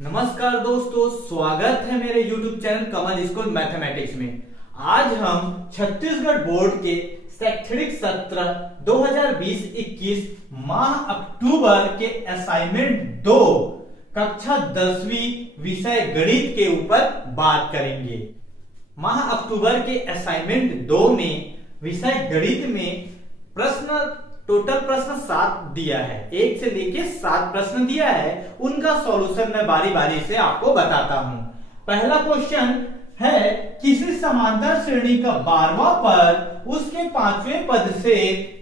नमस्कार दोस्तों, स्वागत है मेरे YouTube चैनल कमल स्कूल मैथमेटिक्स में। आज हम छत्तीसगढ़ बोर्ड के शैक्षणिक सत्र 2020-21 माह अक्टूबर के असाइनमेंट 2 कक्षा 10वीं विषय गणित के ऊपर बात करेंगे। माह अक्टूबर के असाइनमेंट 2 में विषय गणित में टोटल प्रश्न 7 दिया है, 1 से लेके 7 प्रश्न दिया है। उनका सॉल्यूशन मैं बारी बारी से आपको बताता हूं। पहला क्वेश्चन है, किसी समांतर श्रेणी का 12वां पद उसके 5वें पद से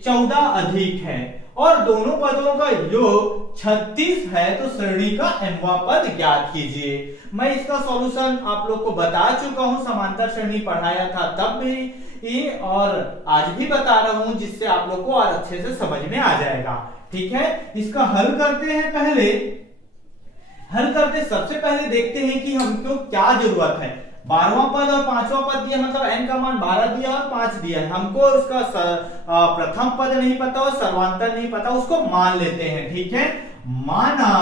14 अधिक है और दोनों पदों का योग 36 है, तो श्रेणी का nवां पद ज्ञात कीजिए। मैं इसका सॉल्यूशन आप लोग को बता चुका हूं, समांतर श्रेणी पढ़ाया था तब भी और आज भी बता रहा हूं, जिससे आप लोग को और अच्छे से समझ में आ जाएगा। ठीक है, इसका हल करते हैं। सबसे पहले देखते हैं कि हमको क्या जरूरत है। 12वां पद और 5वां पद दिया, मतलब n का मान 12 दिया और 5 दिया है। हमको इसका प्रथम पद नहीं पता और सर्वांतर नहीं पता, उसको मान लेते हैं। ठीक है, माना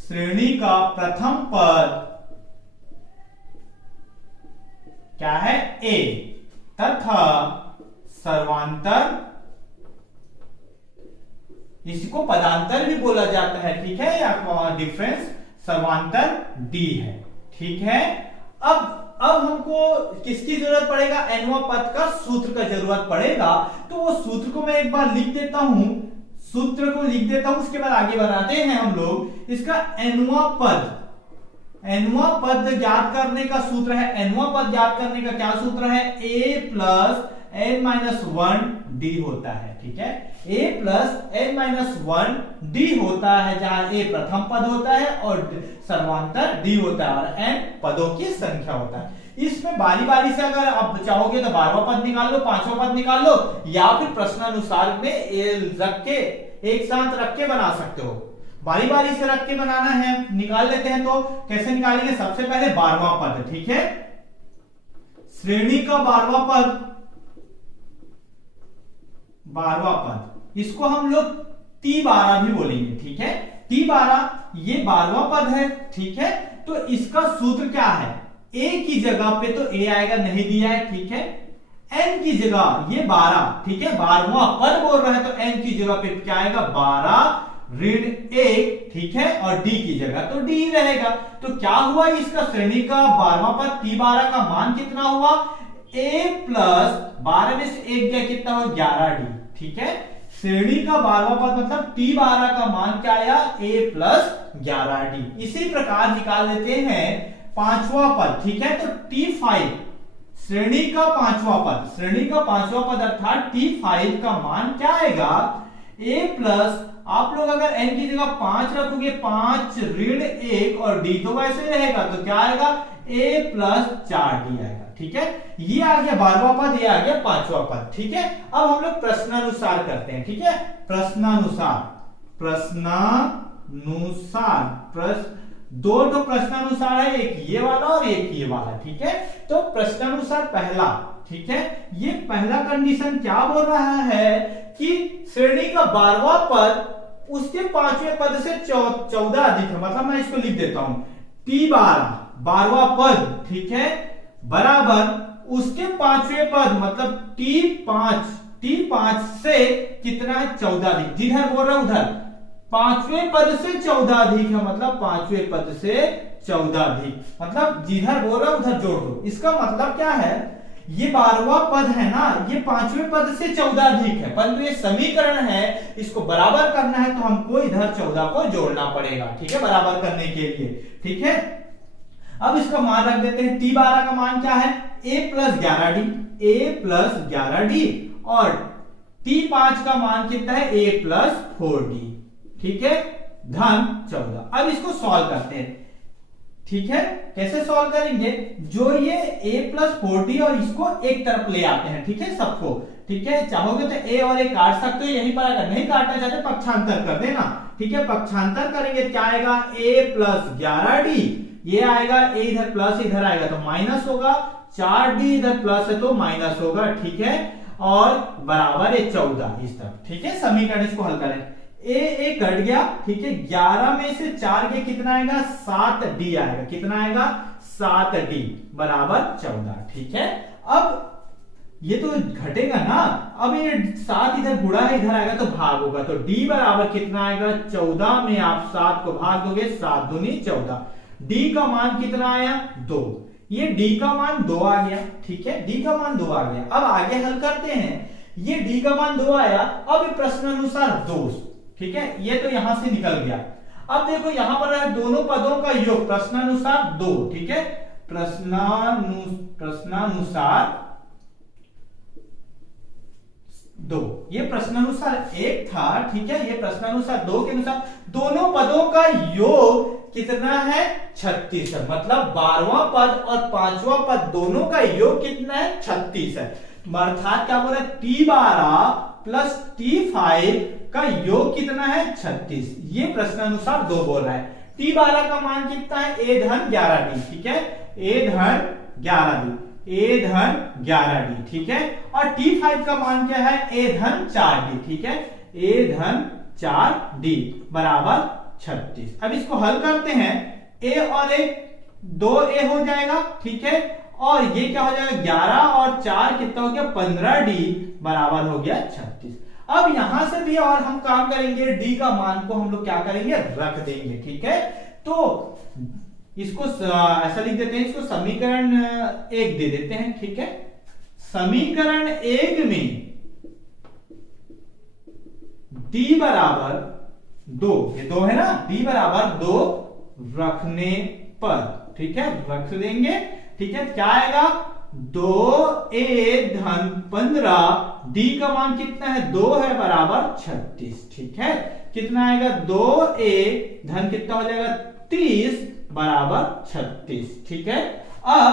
श्रेणी का प्रथम पद क्या है, a, तथा सर्वांतर, इसको पदांतर भी बोला जाता है। ठीक है, या डिफरेंस सर्वांतर d है। ठीक है, अब हमको किसकी जरूरत पड़ेगा, nवां पद का सूत्र का जरूरत पड़ेगा। तो वो सूत्र को मैं एक बार लिख देता हूं, उसके बाद आगे बढ़ाते हैं हम लोग। इसका nवां पद ज्ञात करने का सूत्र है, nवां पद ज्ञात करने का क्या सूत्र है, a प्लस n-1 d होता है। ठीक है, a प्लस n-1 d होता है, जहां a प्रथम पद होता है और सर्वांतर d होता है और n पदों की संख्या होता है। इसमें बारी बारी से अगर आप चाहोगे तो 12वां पद निकाल लो, 5वां पद निकाल लो, या फिर प्रश्नानुसार में एक साथ रख के बना सकते हो। बारी बारी से रख के बनाना है, निकाल लेते हैं। तो कैसे निकालेंगे, सबसे पहले 12वां पद। ठीक है, श्रेणी का 12वां पद, इसको हम लोग T12 भी बोलेंगे। ठीक है, T12 ये 12वां पद है। ठीक है, तो इसका सूत्र क्या है, a की जगह पे तो a आएगा, नहीं दिया है। ठीक है, n की जगह ये 12, ठीक है, 12वां पद बोल रहा है, तो n की जगह पे क्या आएगा, 12 ऋण 1। ठीक है, और d की जगह तो d रहेगा। तो क्या हुआ, इसका श्रेणी का 12वां पद T12 का मान कितना हुआ, a प्लस 12 में से 1 गया, कितना हुआ, 11d। ठीक है, श्रेणी का 12वां पद मतलब T12 का मान क्या आया, a प्लस 11d। इसी प्रकार निकाल लेते हैं 5वां पद। ठीक है, तो T5 श्रेणी का 5वां पद अर्थात T5 का मान क्या आएगा, a प्लस, आप लोग अगर n की जगह 5 रखोगे, 5 ऋण 1 और d तो वैसे ही रहेगा, तो क्या आएगा, a प्लस 4d आएगा। ठीक है, ये आ गया 12वां पद, ये आ गया 5वां पद। ठीक है, अब हम लोग प्रश्नानुसार करते हैं। ठीक है, दो तो प्रश्नानुसार है, एक ये वाला और एक ये वाला। ठीक है, तो प्रश्नानुसार पहला, ठीक है, ये पहला कंडीशन क्या बोल रहा है कि श्रेणी का 12वां पद उसके 5वें पद से 14 अधिक है। मतलब मैं इसको लिख देता हूं, T12 12वां पद, ठीक है, बराबर उसके 5वें पद मतलब T5 से कितना है, 14 अधिक। जिधर बोल रहा है उधर 5वें पद से 14 अधिक है, मतलब 5वें पद से 14 अधिक, मतलब जिधर बोल रहा है उधर जोड़ दो। इसका मतलब क्या है, ये 12वां पद है ना, ये 5वें पद से 14 अधिक है, परंतु ये समीकरण है, इसको बराबर करना है तो हमको इधर 14 को जोड़ना पड़ेगा। ठीक है, बराबर करने के लिए। ठीक है, अब इसका मान रख देते हैं। T12 का मान क्या है, a प्लस 11d, और T5 का मान कितना है, a प्लस 4d। ठीक है, धन 14। अब इसको सॉल्व करते हैं। ठीक है, कैसे सॉल्व करेंगे, जो ये a प्लस 4d और इसको एक तरफ ले आते हैं। ठीक है, सबको। ठीक है, चाहोगे तो a और a काट सकते हो यहीं पर, अगर नहीं काटना चाहते पक्षांतर कर देना। ठीक है, पक्षांतर करेंगे, क्या आएगा, a प्लस 11d, ये आएगा, a इधर प्लस इधर आएगा तो माइनस होगा, 4d इधर प्लस है तो माइनस होगा। ठीक है, और बराबर है 14 इस तरफ। ठीक है, समीकरण इसको हल करें, ए कट गया, ठीक है। 11 में से 4 के कितना आएगा 7d आएगा, कितना आएगा 7d बराबर 14, ठीक है। अब ये तो घटेगा ना, अब ये 7 इधर गुणा है, इधर आएगा तो भाग होगा, तो d बराबर कितना आएगा 14 में आप 7 को भाग दोगे, 7 दूनी 14, d का मान कितना आया 2, ये d का मान 2 आ गया, ठीक है, d का मान 2 आ गया। अब आगे हल करते हैं, ये d का मान 2 आया, अब प्रश्नानुसार 2, ठीक है, ये तो यहां से निकल गया। अब देखो यहां पर है दोनों पदों का योग प्रश्नानुसार 2, ठीक है, प्रश्नानुसार 2, ये प्रश्नानुसार 1 था, ठीक है, ये प्रश्नानुसार 2 के अनुसार दोनों पदों का योग कितना है 36 है, मतलब 12वां पद और 5वां पद दोनों का योग कितना है 36 है। अर्थात क्या बोल रहा है t12 प्लस t5 का योग कितना है 36, ये प्रश्नानुसार 2 बोल रहा है। t12 का मान कितना है a धन 11d, ठीक है, a धन 11d, ठीक है, और t5 का मान क्या है a धन 4d, ठीक है, a धन 4d बराबर 36। अब इसको हल करते हैं, a और a 2a हो जाएगा, ठीक है, और ये क्या हो जाएगा 11 और 4 कितना हो गया 15d बराबर हो गया 36। अब यहां से भी और हम काम करेंगे, d का मान को हम लोग क्या करेंगे रख देंगे, ठीक है। तो इसको ऐसा लिख देते हैं, इसको समीकरण 1 दे देते हैं, ठीक है। समीकरण 1 में d बराबर 2, ये 2 है ना, d बराबर 2 रखने पर, ठीक है, रख देंगे, ठीक है, क्या आएगा 2a धन 15, d का मान कितना है 2 है बराबर 36, ठीक है, कितना आएगा 2a धन कितना हो जाएगा 30 बराबर 36, ठीक है। अब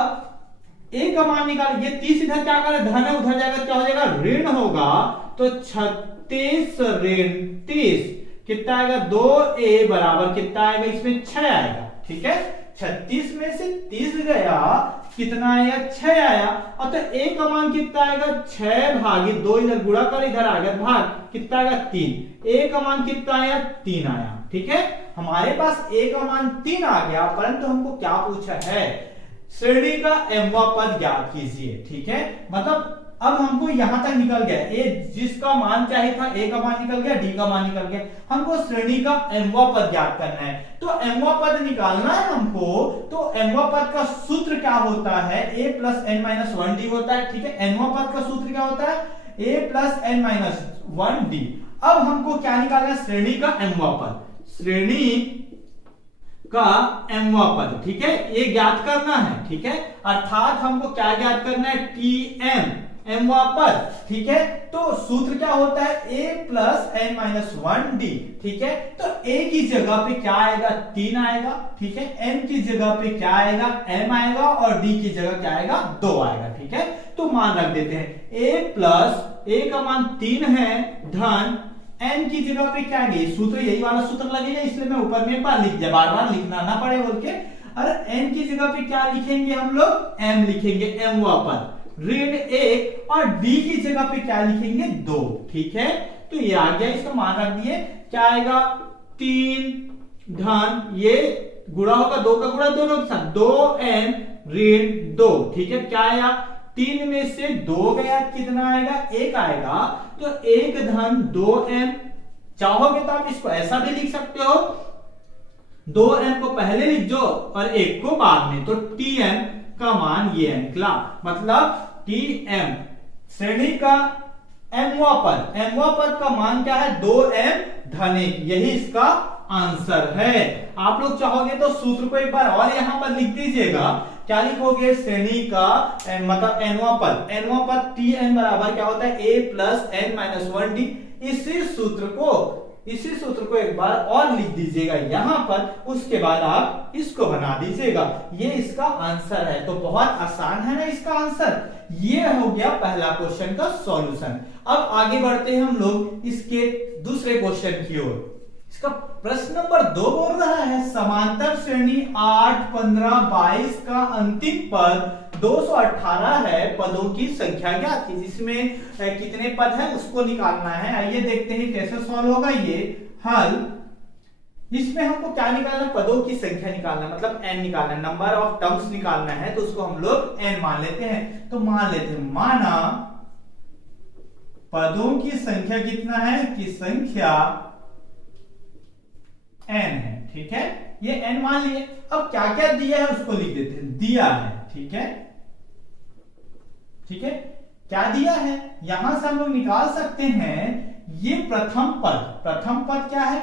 a का मान निकाल, ये 30 इधर क्या कर धन है, उधर जाएगा क्या हो जाएगा ऋण होगा, तो 36 ऋण 30 कितना आएगा 2a बराबर कितना आएगा इसमें 6 आएगा, ठीक है, 36 में से 30 गया, कितना आया 6 आया, और तो a का मान कितना आएगा 6 भागी 2, इधर गुणा कर इधर आ गया भाग, कितना आएगा 3, a का मान कितना आया 3 आया, ठीक है। हमारे पास a का मान 3 आ गया, परंतु हमको क्या पूछा है श्रेणी का mवां पद ज्ञात कीजिए, ठीक है, मतलब अब हमको यहां तक निकल गया, a जिसका मान चाहिए था a का मान निकल गया, d का मान निकल गया, हमको श्रेणी का mवां पद ज्ञात करना है। तो mवां पद निकालना है हमको, तो mवां पद का सूत्र क्या होता है a plus n minus 1d होता है, ठीक है, nवां पद का सूत्र क्या होता है a plus n minus 1d। अब हमको क्या निकालना है श्रेणी का mवां पद, श्रेणी का mवां पद, ठीक है, ये ज्ञात करना है, ठीक है, अर्थात हमको क्या ज्ञात करना है tm mवां पद, ठीक है। तो सूत्र क्या होता है a plus n minus 1d, ठीक है, तो a की जगह पे क्या आएगा 3 आएगा, ठीक है, n की जगह पे क्या आएगा m आएगा, और d की जगह क्या आएगा 2 आएगा, ठीक है। तो मान रख देते हैं a प्लस a का मान 3 है धन n की जगह पे क्या आएगा, सूत्र यही वाला सूत्र लगेगा, इसलिए मैं ऊपर में एक बार लिख दिया, बार बार लिखना ना पड़े बोल के। अरे n की जगह पे क्या लिखेंगे हम लोग m लिखेंगे, mवां पद ऋण 1, और d की जगह पे क्या लिखेंगे 2, ठीक है। तो ये आ गया, इसका मान रख दिए, क्या आएगा 3 धन ये गुणा होगा 2 का गुणा दोनों के साथ 2n ऋण 2, ठीक है, क्या आया 3 में से 2 गया, कितना आएगा 1 आएगा, तो 1 धन 2n, चाहोगे तो आप इसको ऐसा भी लिख सकते हो, 2n को पहले लिख दो और 1 को बाद में, तो tm का मान ये निकला, मतलब tm श्रेणी का mवां पद का मान क्या है 2m धन 1, यही इसका आंसर है। आप लोग चाहोगे तो सूत्र को एक बार और यहां पर लिख दीजिएगा, क्या लिखोगे श्रेणी का मतलब nवां पद tn बराबर क्या होता है a plus n minus 1d। इसी सूत्र को एक बार और लिख दीजिएगा यहां पर, उसके बाद आप इसको बना दीजिएगा, ये इसका आंसर है। तो बहुत आसान है ना इसका आंसर। ये हो गया पहला क्वेश्चन का सॉल्यूशन। अब आगे बढ़ते हैं हम लोग इसके दूसरे क्वेश्चन की ओर। इसका प्रश्न नंबर 2 बोल रहा है समांतर श्रेणी 8, 15, 22 का अंतिम पद 218 है, पदों की संख्या ज्ञात कीजिए। इसमें कितने पद है उसको निकालना है। आइए देखते हैं कैसे सॉल्व होगा ये। हल, इसमें हमको क्या निकालना, पदों की संख्या निकालना, मतलब n निकालना, नंबर ऑफ टर्म्स निकालना है, तो उसको हम लोग n मान लेते हैं। तो मान लेते हैं, माना पदों की संख्या कितना है, कि संख्या n है, ठीक है, ये n मान लिए। अब क्या क्या दिया है उसको लिख देते हैं, दिया है, ठीक है, ठीक है, क्या दिया है, यहां से हम लोग निकाल सकते हैं, ये प्रथम पद क्या है,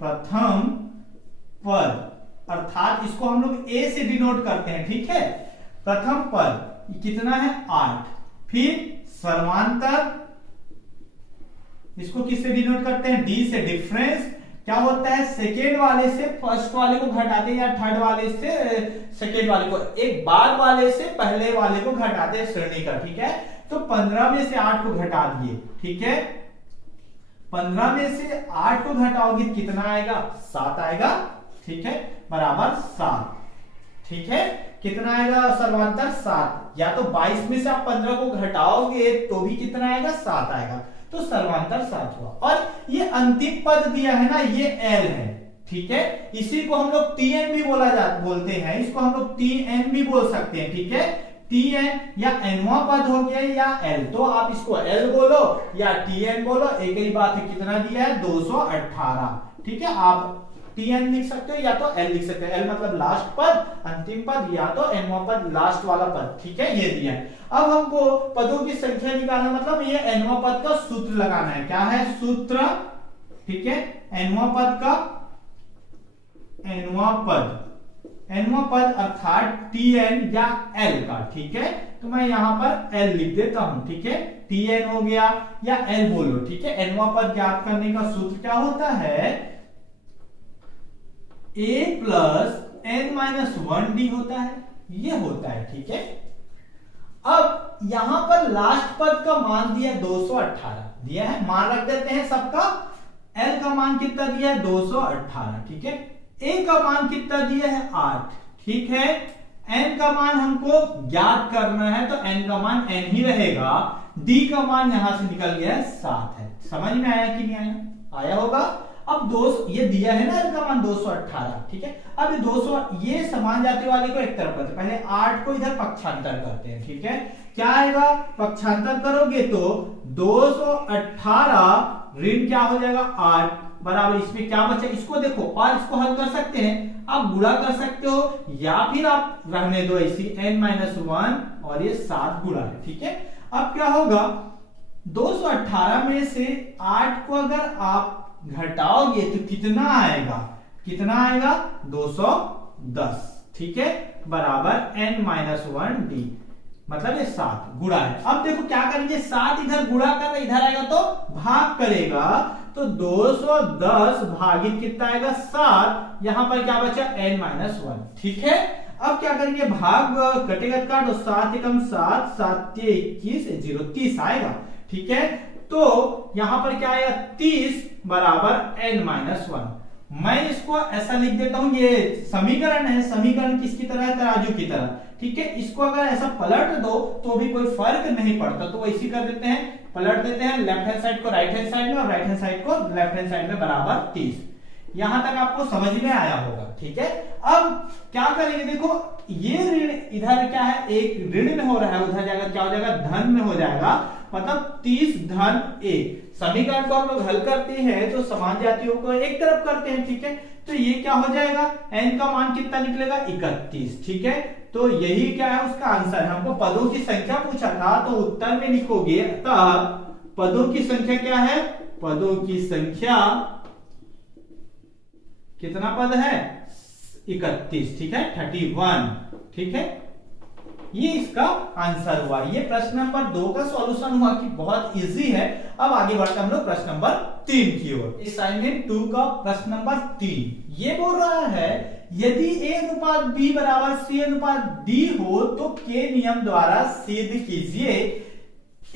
प्रथम पद, अर्थात इसको हम लोग a से डिनोट करते हैं, ठीक है, प्रथम पद कितना है 8, फिर सर्वांतर, इसको किससे डिनोट करते हैं, d से, डिफरेंस क्या होता है, सेकेंड वाले से फर्स्ट वाले को घटाते हैं, या थर्ड वाले से सेकेंड वाले को, एक बाद वाले से पहले वाले को घटाते हैं श्रेणी का, ठीक है। तो 15 में से 8 को घटा दिए, ठीक है, 15 में से 8 को घटाओगे कितना आएगा, 7 आएगा, ठीक है, बराबर 7, ठीक है, कितना आएगा सर्वांतर 7, या तो 22 में से आप 15 को घटाओगे तो भी कितना आएगा, 7 आएगा, तो सर्वांतर 7 हुआ। और ये अंतिम पद दिया है ना, ये L है, ठीक है, इसी को हम लोग Tn भी बोलते हैं, इसको हम लोग Tn भी बोल सकते हैं, ठीक है, Tn या nवां पद हो गया या L, तो आप इसको L बोलो या Tn बोलो, एक ही बात है, कितना दिया है 218, ठीक है, आप Tn लिख सकते हो या तो L लिख सकते हो, L मतलब लास्ट पद, अंतिम पद, या तो nवां पद, लास्ट वाला पद, ठीक है, ये दिया है। अब हमको पदों की संख्या निकालना, मतलब ये nवां पद का सूत्र लगाना है, क्या है सूत्र, ठीक है, nवां पद का, nवां पद अर्थात Tn या L का, ठीक है, तो मैं यहां पर L लिख देता हूं, ठीक है, Tn हो गया या L बोलो, ठीक है, nवां पद ज्ञात करने का सूत्र क्या होता है, a प्लस n-1d होता है, ये होता है, ठीक है। अब यहां पर लास्ट पद का मान दिया 218 दिया है, मान रख देते हैं सबका, L का मान कितना दिया है 218, ठीक है, A का मान कितना दिया है 8, ठीक है, N का मान हमको ज्ञात करना है, तो N का मान N ही रहेगा, D का मान यहां से निकल गया है 7 है, समझ में आया कि नहीं आया, आया होगा। अब ये दिया है ना, इनका मान 218, ठीक है, अब 200 ये समान जाति वाले को एक तरफ करते, पहले 8 को इधर पक्षांतर करते हैं, ठीक है, क्या आएगा, पक्षांतर करोगे तो 218 ऋण क्या हो जाएगा 8 बराबर, इसमें क्या बचा, इसको देखो, और इसको हल कर सकते हैं, आप गुणा कर सकते हो, या फिर आप रहने दो ऐसी n-1 और ये 7 गुणा है, ठीक है। अब क्या होगा, 218 में से 8 को अगर आप घटाओगे तो कितना आएगा, 210, ठीक है, बराबर n-1d, मतलब ये 7 गुणा है। अब देखो क्या करेंगे, 7 इधर गुणा कर रहे, इधर आएगा तो भाग करेगा, तो 210 भागित कितना आएगा 7, यहां पर क्या बचा n-1, ठीक है। अब क्या करेंगे, भाग कटेगा काटो, 7 एकम 7, 7 21, 0 30 आएगा, ठीक है, तो यहां पर क्या आएगा 30 बराबर n-1। मैं इसको ऐसा लिख देता हूं, ये समीकरण है, समीकरण किसकी तरह है, तराजू की तरह, ठीक है, इसको अगर ऐसा पलट दो तो भी कोई फर्क नहीं पड़ता, तो वैसे कर देते हैं, पलट देते हैं, लेफ्ट हैंड साइड को राइट हैंड साइड में और राइट हैंड साइड को लेफ्ट हैंड साइड में, बराबर 30। यहां तक आपको समझ में आया होगा, ठीक है। अब क्या करेंगे, देखो ये ऋण इधर क्या है, एक ऋण में हो रहा है, उधर जाएगा क्या हो जाएगा, धन में हो जाएगा, मतलब 30 धन 1। समीकरण को हम लोग हल करते हैं तो समान जातियों को एक तरफ करते हैं, ठीक है, तो ये क्या हो जाएगा, n का मान कितना निकलेगा 31, ठीक है, तो यही क्या है उसका आंसर। हमको पदों की संख्या पूछा था, तो उत्तर में लिखोगे, अतः पदों की संख्या क्या है, पदों की संख्या कितना पद है 31, ठीक है, 31, ठीक है, ये इसका आंसर हुआ। ये प्रश्न नंबर 2 का सॉल्यूशन हुआ कि बहुत इजी है। अब आगे बढ़ते हम लोग प्रश्न नंबर 3 की ओर। असाइनमेंट 2 का प्रश्न नंबर 3 ये बोल रहा है, यदि a अनुपात b बराबर c अनुपात d हो तो के नियम द्वारा सिद्ध कीजिए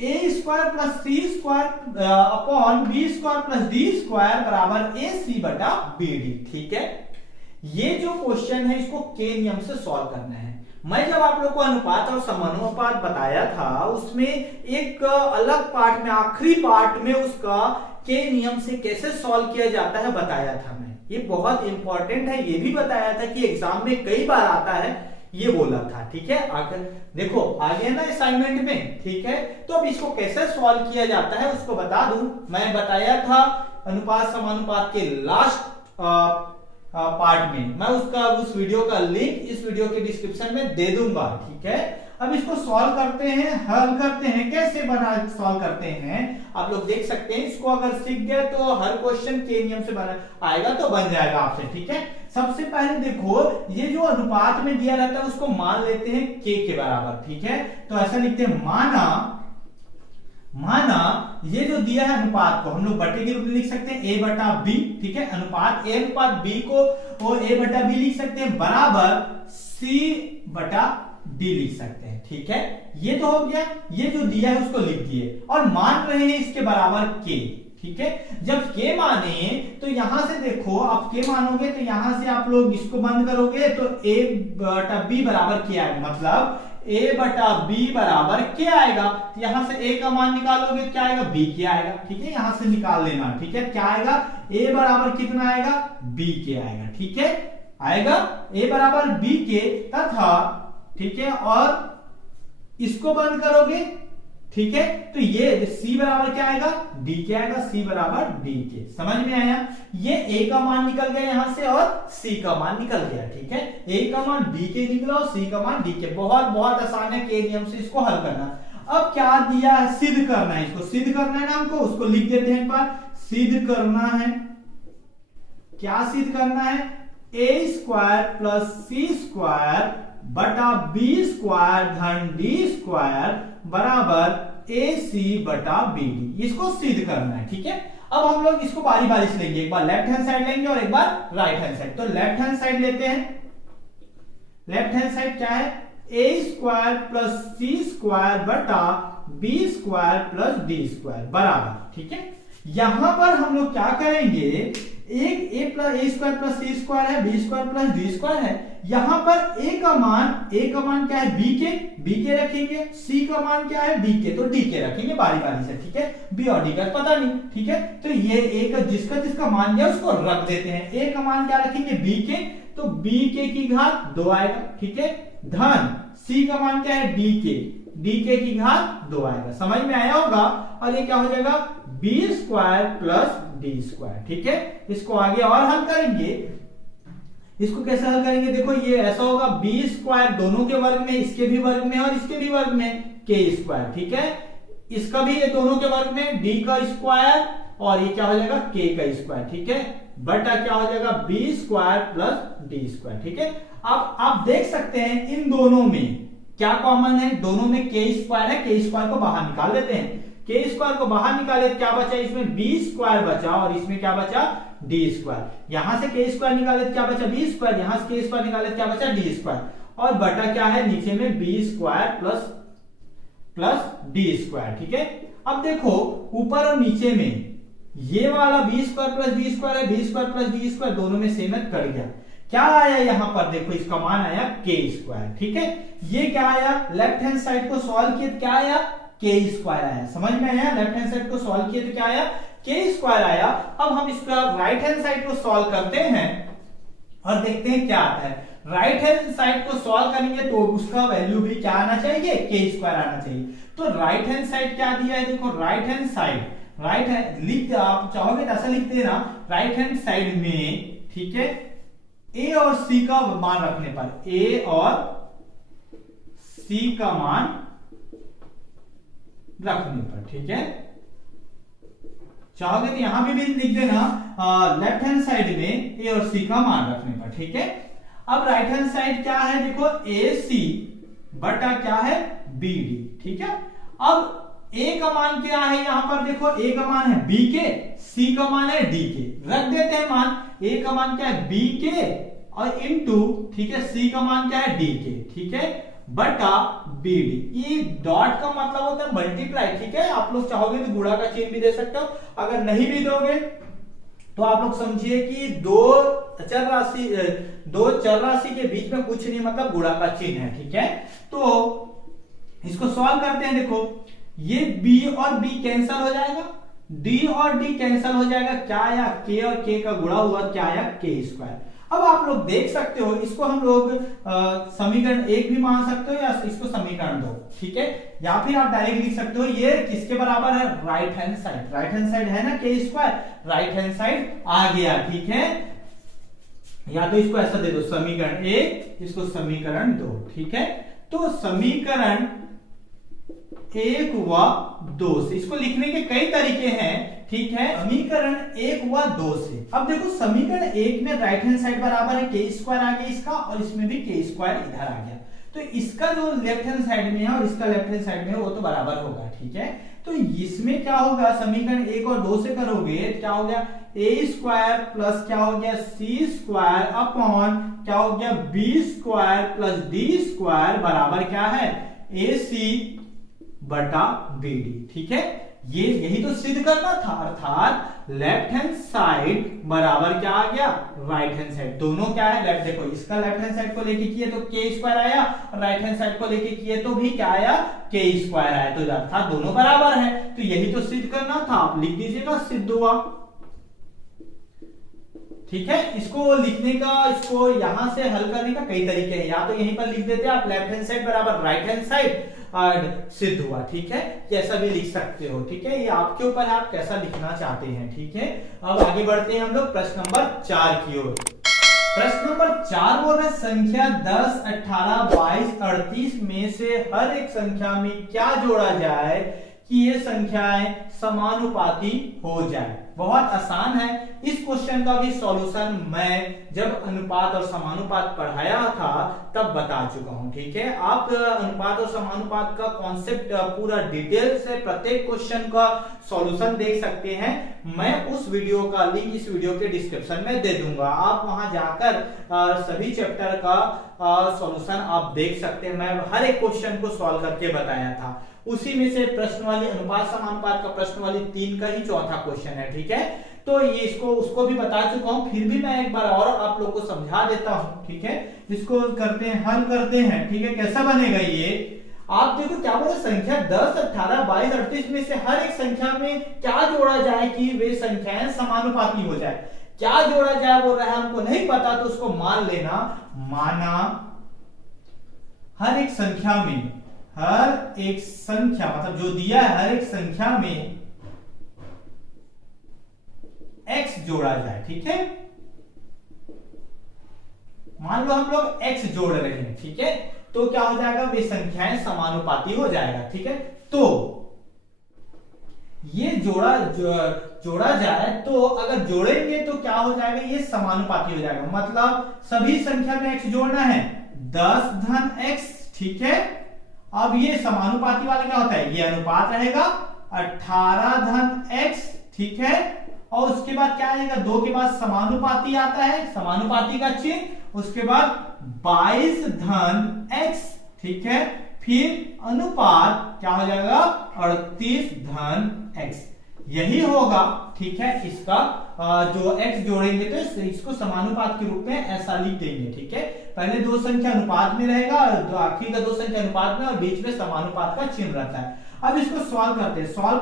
a square plus C square upon B square plus D square बराबर ए सी बटा बी डी, ठीक है। ये जो क्वेश्चन है इसको के नियम से सॉल्व करना है। मैं जब आप लोग को अनुपात और समानुपात बताया था, उसमें एक अलग पार्ट में, आखिरी पार्ट में उसका के नियम से कैसे सॉल्व किया जाता है बताया था मैं। ये बहुत इंपॉर्टेंट है, ये भी बताया था कि एग्जाम में कई बार आता है, ये बोला था। ठीक है, आगे देखो आगे है ना असाइनमेंट में। ठीक है, तो अब इसको कैसे सॉल्व किया जाता है उसको बता दूं। मैं बताया था अनुपात समानुपात के लास्ट पार्ट में, मैं उस वीडियो का लिंक इस वीडियो के डिस्क्रिप्शन में दे दूंगा। ठीक है, अब इसको सॉल्व करते हैं, हल करते हैं। कैसे बना सॉल्व करते हैं आप लोग देख सकते हैं। इसको अगर सीख गए तो हर क्वेश्चन के नियम से बना आएगा तो बन जाएगा आपसे। ठीक है, सबसे पहले देखो ये जो अनुपात में दिया रहता है उसको मान लेते हैं के बराबर। ठीक है, तो ऐसा लिखते हैं माना ये जो दिया है अनुपात को हम लोग बटे के रूप में लिख सकते हैं a बटा b। ठीक है, अनुपात a अनुपात b को वो a बटा b लिख सकते हैं बराबर c बटा d लिख सकते हैं। ठीक है, ये तो हो गया, ये जो दिया है उसको लिख दिए और मान रहे हैं इसके बराबर k। ठीक है, जब k माने तो यहां से देखो आप k मानोगे तो यहां से आप लोग इसको बंद करोगे तो a बटा b बराबर क्या है, मतलब a बटा b बराबर क्या आएगा। तो यहां से a का मान निकालोगे क्या आएगा, b क्या आएगा। ठीक है, यहां से निकाल लेना। ठीक है, क्या आएगा, a बराबर कितना आएगा, b के आएगा। ठीक है, आएगा a बराबर b के तथा ठीक है, और इसको बंद करोगे। ठीक है, तो ये c बराबर क्या आएगा, d क्या आएगा, c बराबर d के। समझ में आया, ये a का मान निकल गया यहां से और c का मान निकल गया। ठीक है, a का मान d के निकला और c का मान d के। बहुत बहुत आसान है के नियम से इसको हल करना। अब क्या दिया है, सिद्ध करना है, इसको सिद्ध करना है ना हमको, उसको लिख देते हैं एक बार। सिद्ध करना है, क्या सिद्ध करना है, a square plus c square बटा b स्क्वायर धन d स्क्वायर बराबर ac बटा bd, इसको सिद्ध करना है। ठीक है, अब हम लोग इसको बारी बारी से लेंगे, एक बार लेफ्ट हैंड साइड लेंगे और एक बार राइट हैंड साइड। तो लेफ्ट हैंड साइड लेते हैं। लेफ्ट हैंड साइड क्या है, a square plus c square बटा b square plus d square बराबर। ठीक है, यहां पर हम लोग क्या करेंगे, एक a square plus c square है, b square plus d square है। यहां पर a का मान क्या है, b के रखेंगे, c का मान क्या है, d के, तो d के रखेंगे बारी बारी से। ठीक है, b और d का पता नहीं। ठीक है, तो ये a का जिसका मान दिया उसको रख देते हैं। a का मान क्या रखेंगे, b के, तो b के की घात 2 आएगा। ठीक है, धन c का मान क्या है, d के की घात 2 आएगा। समझ में आया होगा, और ये क्या हो जाएगा, b square plus d square. ठीक है, इसको आगे और हल करेंगे। इसको कैसे हल करेंगे, देखो ये ऐसा होगा, b स्क्वायर दोनों के वर्ग में, इसके भी वर्ग में और इसके भी वर्ग में, k स्क्वायर। ठीक है, इसका भी ये दोनों के वर्ग में d का स्क्वायर और ये क्या हो जाएगा, k का स्क्वायर। ठीक है, बटा क्या हो जाएगा, b square plus d square. ठीक है, अब आप देख सकते हैं इन दोनों में क्या कॉमन है, दोनों में k स्क्वायर है, k स्क्वायर को बाहर निकाल देते हैं। k स्क्वायर को बाहर निकाले क्या बचा, इसमें b स्क्वायर बचा और इसमें क्या बचा, d स्क्वायर। यहां से k स्क्वायर निकाले क्या बचा, b स्क्वायर, यहां से k स्क्वायर निकाले क्या बचा, d स्क्वायर, और बटा क्या है नीचे में b square plus d square. ठीक है, अब देखो ऊपर और नीचे में ये वाला b square plus d square है, b square plus d square दोनों में सेम है, कट गया। क्या आया यहां पर, देखो इसका मान आया k स्क्वायर। ठीक है, ये क्या आया, लेफ्ट हैंड साइड को सॉल्व किए क्या आया, k स्क्वायर आया। समझ में आया, लेफ्ट हैंड साइड को सॉल्व किए तो क्या आया, k स्क्वायर आया। अब हम इसका राइट हैंड साइड को सॉल्व करते हैं और देखते हैं क्या आता है। राइट हैंड साइड को सॉल्व करेंगे तो उसका वैल्यू भी क्या आना चाहिए, k स्क्वायर आना चाहिए। तो राइट हैंड साइड क्या दिया है, देखो right hand side, right hand लिख, आप चाहोगे तो ऐसा लिख देना, राइट हैंड साइड में। ठीक है, a और c का मान रखने पर, a और c का मान रखने पर। ठीक है, चाहोगे तो यहां भी लिख देना लेफ्ट हैंड साइड में a और c का मान रखने पर। ठीक है, अब राइट हैंड साइड क्या है, देखो ac बटा क्या है, bd। ठीक है, अब a का मान क्या है, यहां पर देखो a का मान है b के, c का मान है d के, रख देते हैं मान। a का मान क्या है, b के और इनटू, ठीक है, c का मान क्या है, d के। ठीक है, बटा bd। ये डॉट का मतलब होता है मल्टीप्लाई। ठीक है, आप लोग चाहोगे तो गुणा का चिन्ह भी दे सकते हो, अगर नहीं भी दोगे तो आप लोग समझिए कि दो चर राशि के बीच में कुछ नहीं, मतलब गुणा का चिन्ह है। ठीक है, तो इसको सॉल्व करते हैं। देखो ये b और b कैंसिल हो जाएगा, डी और डी कैंसिल हो जाएगा, क्या आया के और के का गुणा हुआ, क्या आया के स्क्वायर। अब आप लोग देख सकते हो इसको हम लोग समीकरण 1 भी मान सकते हो या इसको समीकरण 2, ठीक है, या फिर आप डायरेक्ट लिख सकते हो ये किसके बराबर है, right hand side, right hand side है ना के स्क्वायर, राइट हैंड साइड आ गया, ठीक है। या तो इसको ऐसा दे दो समीकरण 1, इसको समीकरण 2, ठीक है। तो समीकरण 1 व 2 से इसको लिखने के कई तरीके हैं, ठीक है। समीकरण 1 व 2 से अब देखो समीकरण 1 में राइट हैंड साइड बराबर है के स्क्वायर आ गया इसका, और इसमें भी के स्क्वायर इधर आ गया, तो इसका जो लेफ्ट हैंड साइड में है और इसका लेफ्ट हैंड साइड में है वो तो बराबर होगा, ठीक है। तो इसमें क्या होगा, समीकरण 1 और 2 से करोगे क्या हो गया, ए स्क्वायर प्लस क्या हो गया सी स्क्वायर अपॉन क्या हो गया B square plus D square बराबर क्या है ए सी बटा बी डी, ठीक है। ये यही तो सिद्ध करना था, अर्थात लेफ्ट हैंड साइड बराबर क्या आ गया, राइट हैंड साइड, दोनों क्या है लेफ्ट, देखो इसका लेफ्ट हैंड साइड को लेके किए तो के स्क्वायर आया, और राइट हैंड साइड को लेके किए तो भी क्या आया के स्क्वायर आया, तो अर्थात दोनों बराबर है, तो यही तो सिद्ध करना था, आप लिख दीजिएगा सिद्ध हुआ, ठीक है। इसको लिखने का, इसको यहां से हल करने का कई तरीके हैं, या तो यहीं पर लिख देते हैं आप लेफ्ट हैंड साइड बराबर राइट हैंड साइड और सिद्ध हुआ, ठीक है, कैसा भी लिख सकते हो, ठीक है, ये आपके ऊपर है आप कैसा लिखना चाहते हैं, ठीक है। अब आगे बढ़ते हैं हम लोग प्रश्न नंबर 4 की ओर। प्रश्न नंबर 4 बोल रहे संख्या 10, 18, 22, 38 में से हर एक संख्या में क्या जोड़ा जाए कि ये संख्याएं समानुपाती हो जाए। बहुत आसान है, इस क्वेश्चन का भी सॉल्यूशन मैं जब अनुपात और समानुपात पढ़ाया था तब बता चुका हूं, ठीक है। आप अनुपात और समानुपात का कॉन्सेप्ट पूरा डिटेल से प्रत्येक क्वेश्चन का सॉल्यूशन देख सकते हैं, मैं उस वीडियो का लिंक इस वीडियो के डिस्क्रिप्शन में दे दूंगा, आप वहां जाकर सभी चैप्टर का सॉल्यूशन आप देख सकते हैं। मैं हर एक क्वेश्चन को सॉल्व करके बताया था, उसी में से प्रश्न वाली अनुपात समानुपात का प्रश्न वाली 3 का ही चौथा क्वेश्चन है, ठीक है। तो ये इसको उसको भी बता चुका हूं, फिर भी मैं एक बार और आप लोग को समझा देता हूं, ठीक है। इसको करते हैं, हल करते हैं, ठीक है। कैसा बनेगा ये, आप देखो क्या बोले संख्या 10, 18, 22, 38 में से हर एक संख्या में क्या जोड़ा जाए कि वे संख्याएं समानुपाती हो जाए। क्या जोड़ा जाए बोल रहा है, हमको नहीं पता, तो उसको मान लेना, माना हर एक संख्या में, हर एक संख्या मतलब जो दिया है हर एक संख्या में x जोड़ा जाए, ठीक है। मान लो हम लोग x जोड़ रहे हैं, ठीक है, तो क्या हो जाएगा, वे संख्याएं समानुपाती हो जाएगा, ठीक है। तो ये जोड़ा जाए, तो अगर जोड़ेंगे तो क्या हो जाएगा, ये समानुपाती हो जाएगा, मतलब सभी संख्या में x जोड़ना है, 10 धन x, ठीक है। अब ये समानुपाती वाला क्या होता है, ये अनुपात रहेगा, 18 धन x, ठीक है, और उसके बाद क्या आएगा, 2 के बाद समानुपाती आता है, समानुपाती का चिन्ह, उसके बाद 22 धन x, ठीक है, फिर अनुपात क्या हो जाएगा, 38 धन x, यही होगा, ठीक है। इसका जो x जोड़ेंगे तो इसको समानुपात के रूप में ऐसा लिख देंगे, ठीक है। पहले 2 संख्या अनुपात में रहेगा, और आखिरी का 2 संख्या अनुपात में, और बीच में समानुपात का चिन्ह रहता है। अब इसको सॉल्व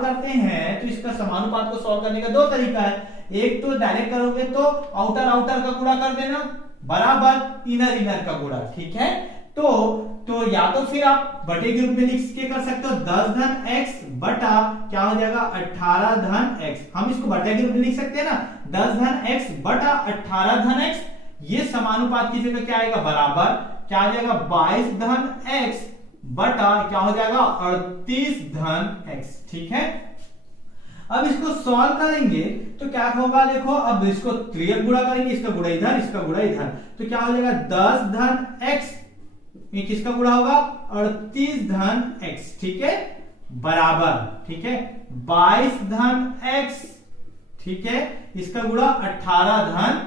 करते हैं, तो इसका समानुपात को सॉल्व करने का 2 तरीका है, एक तो डायरेक्ट करोगे तो आउटर का गुणा कर देना बराबर इनर का गुणा, ठीक है। तो या तो फिर आप बटे के रूप में लिख के कर सकते हो, 10 धन x बटा क्या हो जाएगा 18 धन x, हम इसको बटे के रूप में लिख सकते हैं ना, 10 धन x बटा 18 धन x, ये समानुपात की जगह क्या आएगा बराबर क्या आ जाएगा 22 धन x बटा क्या हो जाएगा 38 धन x, ठीक है। अब इसको सॉल्व करेंगे तो क्या होगा, देखो अब इसको त्रियक गुणा करेंगे, इसका गुणा इधर, इसका गुणा इधर, तो क्या हो जाएगा 10 धन x, ये किसका गुणा होगा 38 धन x, ठीक है, बराबर, ठीक है, 22 धन x, ठीक है, इसका गुणा 18 धन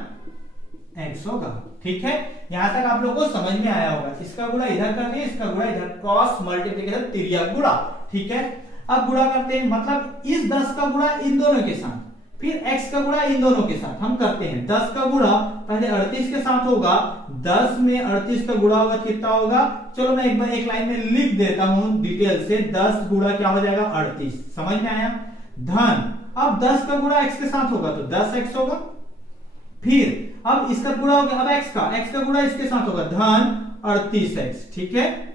x होगा, ठीक है। यहां तक आप लोगों को समझ में आया होगा, इसका गुणा इधर कर दिया, इसका गुणा इधर, क्रॉस मल्टीप्लिकेशन त्रियक गुणा, ठीक है। अब गुणा करते हैं, मतलब इस 10 का गुणा इन दोनों के साथ, फिर x का गुणा इन दोनों के साथ हम करते हैं। 10 का गुणा पहले 38 के साथ होगा, 10 में 38 का गुणा होगा, कितना होगा, चलो मैं एक बार एक लाइन में लिख देता हूं डिटेल से, 10 गुणा क्या हो जाएगा 38, समझ में आया, धन अब 10 का गुणा x के साथ होगा तो 10x होगा। फिर अब इसका गुणा हो गया, अब x का गुणा इसके साथ होगा धन 38x, ठीक है।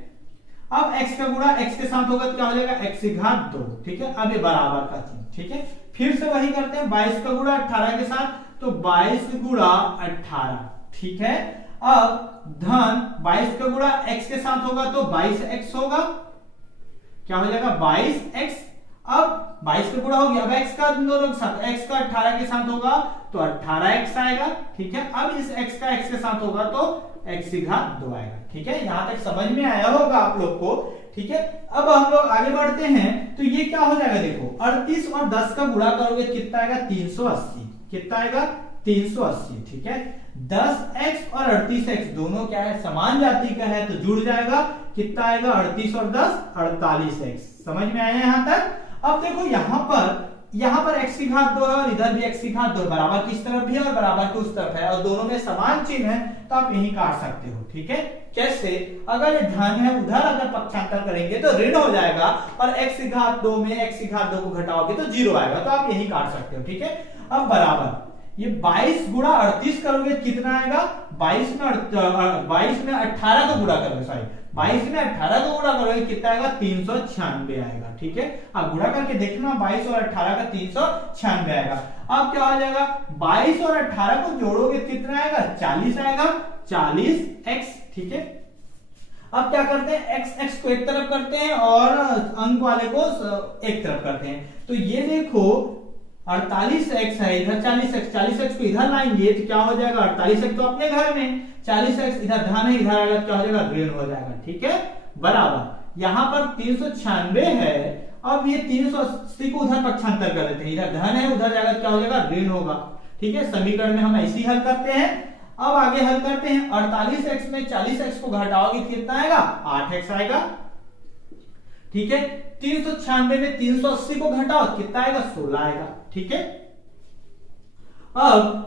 अब x का गुणा x के साथ होगा तो क्या हो जाएगा x की घात 2, ठीक है। अब ये बराबर का चिन्ह, ठीक है। फिर से वही करते हैं, 22 का गुणा 18 के साथ तो 22 गुणा 18, ठीक है। अब धन 22 का गुणा x के साथ होगा तो 22x होगा, क्या हो जाएगा 22x। अब 22 का गुणा हो गया, अब x का दोनों के साथ, x का 18 के साथ होगा तो 18x आएगा, ठीक है। अब इस x का x के साथ होगा तो x की घात 2 आएगा, ठीक है। यहां तक समझ में आया होगा आप लोग को, ठीक है। अब हम लोग आगे बढ़ते हैं तो ये क्या हो जाएगा, देखो 38 और 10 का गुणा करोगे कितना आएगा 380, कितना आएगा 380, ठीक है। 10x और 38x दोनों क्या है समान जाति का है तो जुड़ जाएगा, कितना आएगा 38 और 10 48x। समझ में आया यहां तक। अब देखो यहां पर x की घात 2 है और इधर भी x की घात 2 है, बराबर की इस तरफ भी है और बराबर की उस तरफ है और दोनों में समान चिन्ह है तो आप यही काट सकते हो, ठीक है। कैसे, अगर ये धन है उधर अगर पक्षांतर करेंगे तो ऋण हो जाएगा और x की घात 2 में x की घात 2 को घटाओगे तो 0 आएगा, तो आप यही काट सकते हो, ठीक है। अब बराबर ये 22 गुणा 38 करोगे कितना आएगा, 22 में 18 का गुणा करोगे, सॉरी 22 में 18 का गुणा करोगे कितना आएगा 396 आएगा, ठीक है। अब गुणा करके देखना 22 और 18 का 396 आएगा। अब क्या हो जाएगा 22 और 18 को जोड़ोगे कितना आएगा 40 आएगा, 40x, ठीक है। अब क्या करते हैं x को एक तरफ करते हैं और अंक वाले को एक तरफ करते हैं, तो ये देखो 48x है इधर 40x को इधर लाएंगे तो क्या हो जाएगा 48x तो अपने घर में, 40x इधर धन है इधर आएगा क्या हो जाएगा ऋण हो जाएगा, ठीक है। बराबर यहां पर 396 है, अब ये 380 को उधर पक्षांतर कर देते हैं, इधर धन है उधर जाएगा क्या हो जाएगा ऋण होगा, ठीक है। समीकरण में हम ऐसे ही हल करते हैं। अब आगे हल करते हैं, 48x में 40x को घटाओगे कितना आएगा 8x आएगा, ठीक है। 396 में 380 को घटाओ कितना आएगा 16 आएगा, ठीक है। अब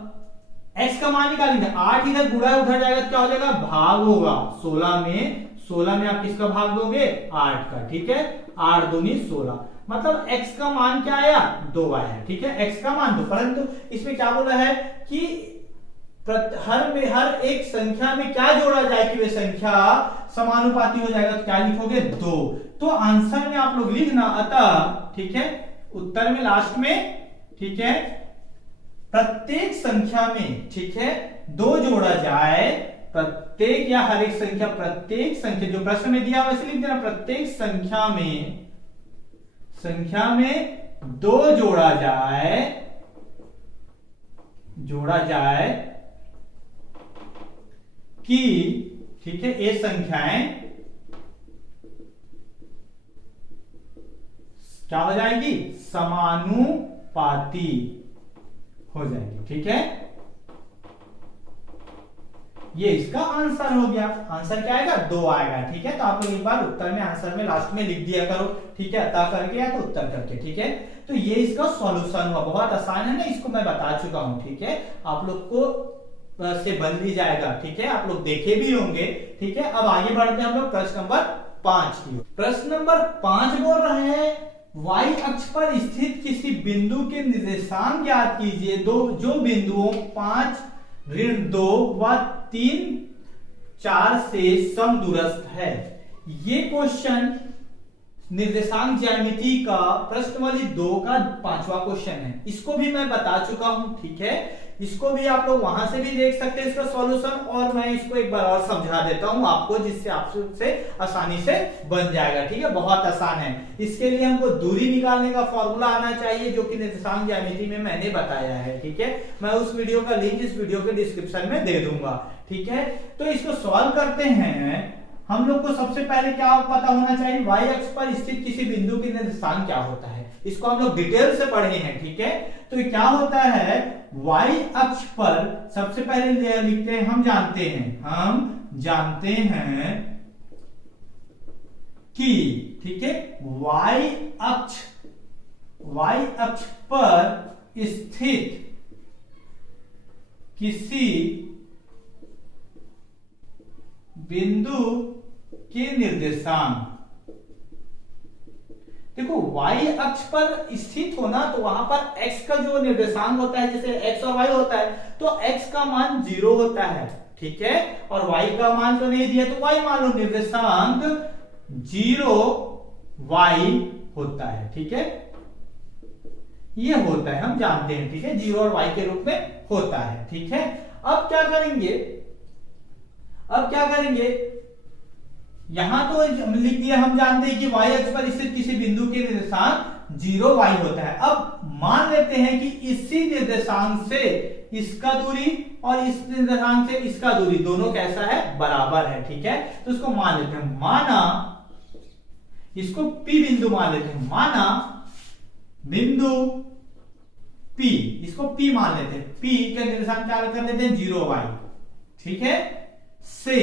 x का मान निकालेंगे, 8 इधर गुणा उधर जाएगा क्या हो जाएगा भाग होगा, 16 में आप किसका भाग दोगे 8 का, ठीक है। 8 दूनी 16, मतलब x का मान क्या आया 2 आया, ठीक है। x का मान 2, परंतु इसमें क्या बोला है कि हर एक संख्या में क्या जोड़ा जाए कि वे संख्या समानुपाती हो जाएगा, तो क्या लिखोगे 2। तो आंसर में आप लोग लिखना अतः, ठीक है, उत्तर में लास्ट में, ठीक है, प्रत्येक संख्या में, ठीक है, 2 जोड़ा जाए, प्रत्येक या हर एक संख्या, प्रत्येक संख्या जो प्रश्न में दिया वैसे लिख देना, प्रत्येक संख्या में 2 जोड़ा जाए कि, ठीक है, ये संख्याएं क्या हो जाएगी समानुपाती हो जाएगी, ठीक है। ये इसका आंसर हो गया, आंसर क्या आएगा 2 आएगा, ठीक है। तो आप लोग एक बार उत्तर में आंसर में लास्ट में लिख दिया करो, ठीक है, अतः करके या तो उत्तर करके, ठीक है। तो ये इसका सॉल्यूशन हुआ, बहुत आसान है ना, इसको मैं बता चुका हूं, ठीक है। आप लोग को से बन भी जाएगा, ठीक है, आप लोग देखे भी होंगे, ठीक है। अब आगे बढ़ते हैं हम लोग प्रश्न नंबर 5 की। प्रश्न नंबर 5 बोल रहे हैं y अक्ष पर स्थित किसी बिंदु के निर्देशांक ज्ञात कीजिए, जो बिंदुओं 5, ऋण 2 व 3, 4 से समदूरस्थ है। ये क्वेश्चन निर्देशांक ज्यामिति का प्रश्नावली 2 का 5वां क्वेश्चन है। इसको भी मैं बता चुका हूं, ठीक है। इसको भी आप लोग वहां से भी देख सकते हैं इसका सॉल्यूशन, और मैं इसको एक बार और समझा देता हूं आपको, जिससे आपसे आसानी से बन जाएगा, ठीक है। बहुत आसान है। इसके लिए हमको दूरी निकालने का फॉर्मूला आना चाहिए, जो कि निर्देशांक ज्यामिति में मैंने बताया है, ठीक है। मैं उस वीडियो का लिंक इस वीडियो के डिस्क्रिप्शन में दे दूंगा, ठीक है। तो इसको सॉल्व करते हैं। हम लोग को सबसे पहले क्या पता होना चाहिए, y अक्ष पर स्थित किसी बिंदु की निर्देशांक क्या होता है। इसको हम लोग डिटेल से पढ़े हैं, ठीक है। तो ये क्या होता है, y अक्ष पर सबसे पहले लिखते हैं, हम जानते हैं कि, ठीक है, y अक्ष पर स्थित किसी बिंदु के निर्देशांक देखो y अक्ष पर स्थित होना तो वहां पर x का जो निर्देशांक होता है, जैसे x और y होता है, तो x का मान 0 होता है, ठीक है, और y का मान तो नहीं दिया, तो y मान लो निर्देशांक 0 y होता है, ठीक है, ये होता है, हम जानते हैं, ठीक है, 0 और y के रूप में होता है, ठीक है। अब क्या करेंगे, यहां तो लिख दिया, हम जानते हैं कि y अक्ष पर स्थित किसी बिंदु के निर्देशांक 0 y होता है। अब मान लेते हैं कि इसी निर्देशांक से इसका दूरी और इस निर्देशांक से इसका दूरी दोनों कैसा है, बराबर है, ठीक है, तो इसको मान लेते हैं, माना इसको P बिंदु मान लेते हैं, माना बिंदु P, इसको P मान लेते हैं, P का निर्देशांक क्या कर लेते हैं 0 y, ठीक है, से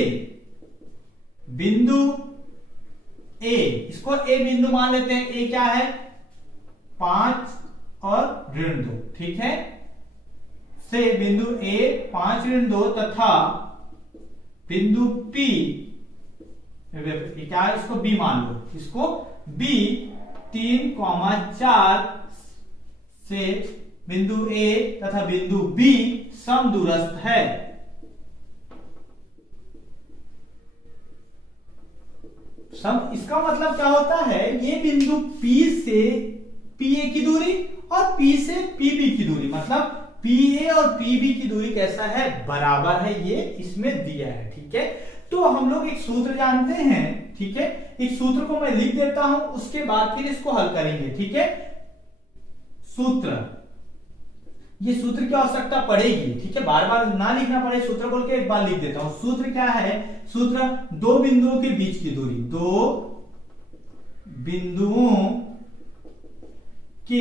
बिंदु A, इसको A बिंदु मान लेते हैं, A क्या है 5 और ऋण 2, ठीक है, से बिंदु A 5 ऋण 2 तथा बिंदु P क्या है, इसको B मान लो, इसको B 3,4 से बिंदु A तथा बिंदु B समदूरस्थ है। इसका मतलब क्या होता है, ये बिंदु P से PA की दूरी और P से PB की दूरी, मतलब PA और PB की दूरी कैसा है, बराबर है, ये इसमें दिया है, ठीक है। तो हम लोग एक सूत्र जानते हैं, ठीक है, एक सूत्र को मैं लिख देता हूं, उसके बाद फिर इसको हल करेंगे, ठीक है। सूत्र, ये सूत्र की आवश्यकता पड़ेगी, ठीक है, बार बार ना लिखना पड़े, सूत्र बोल के एक बार लिख देता हूं। सूत्र क्या है, सूत्र दो बिंदुओं के बीच की दूरी, दो बिंदुओं के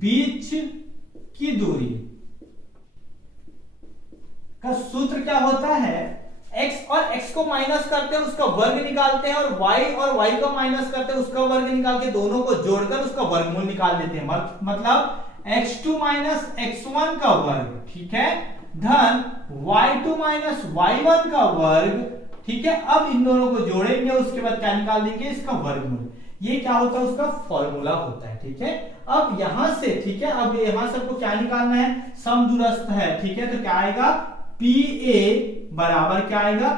बीच की दूरी का सूत्र क्या होता है, x और x को माइनस करते हैं उसका वर्ग निकालते हैं, और y और y को माइनस करते हैं उसका वर्ग निकाल के दोनों को जोड़कर उसका वर्गमूल निकाल देते हैं, मतलब x2 माइनस x1 का वर्ग, ठीक है, धन y2 माइनस y1 का वर्ग, ठीक है। अब इन दोनों को जोड़ेंगे, उसके बाद क्या निकाल देंगे, इसका वर्गमूल, ये क्या होता है, उसका फॉर्मूला होता है, ठीक है। अब यहां से, ठीक है, अब यहां से आपको क्या निकालना है, समदूरस्थ है, ठीक है, तो क्या आएगा PA बराबर क्या आएगा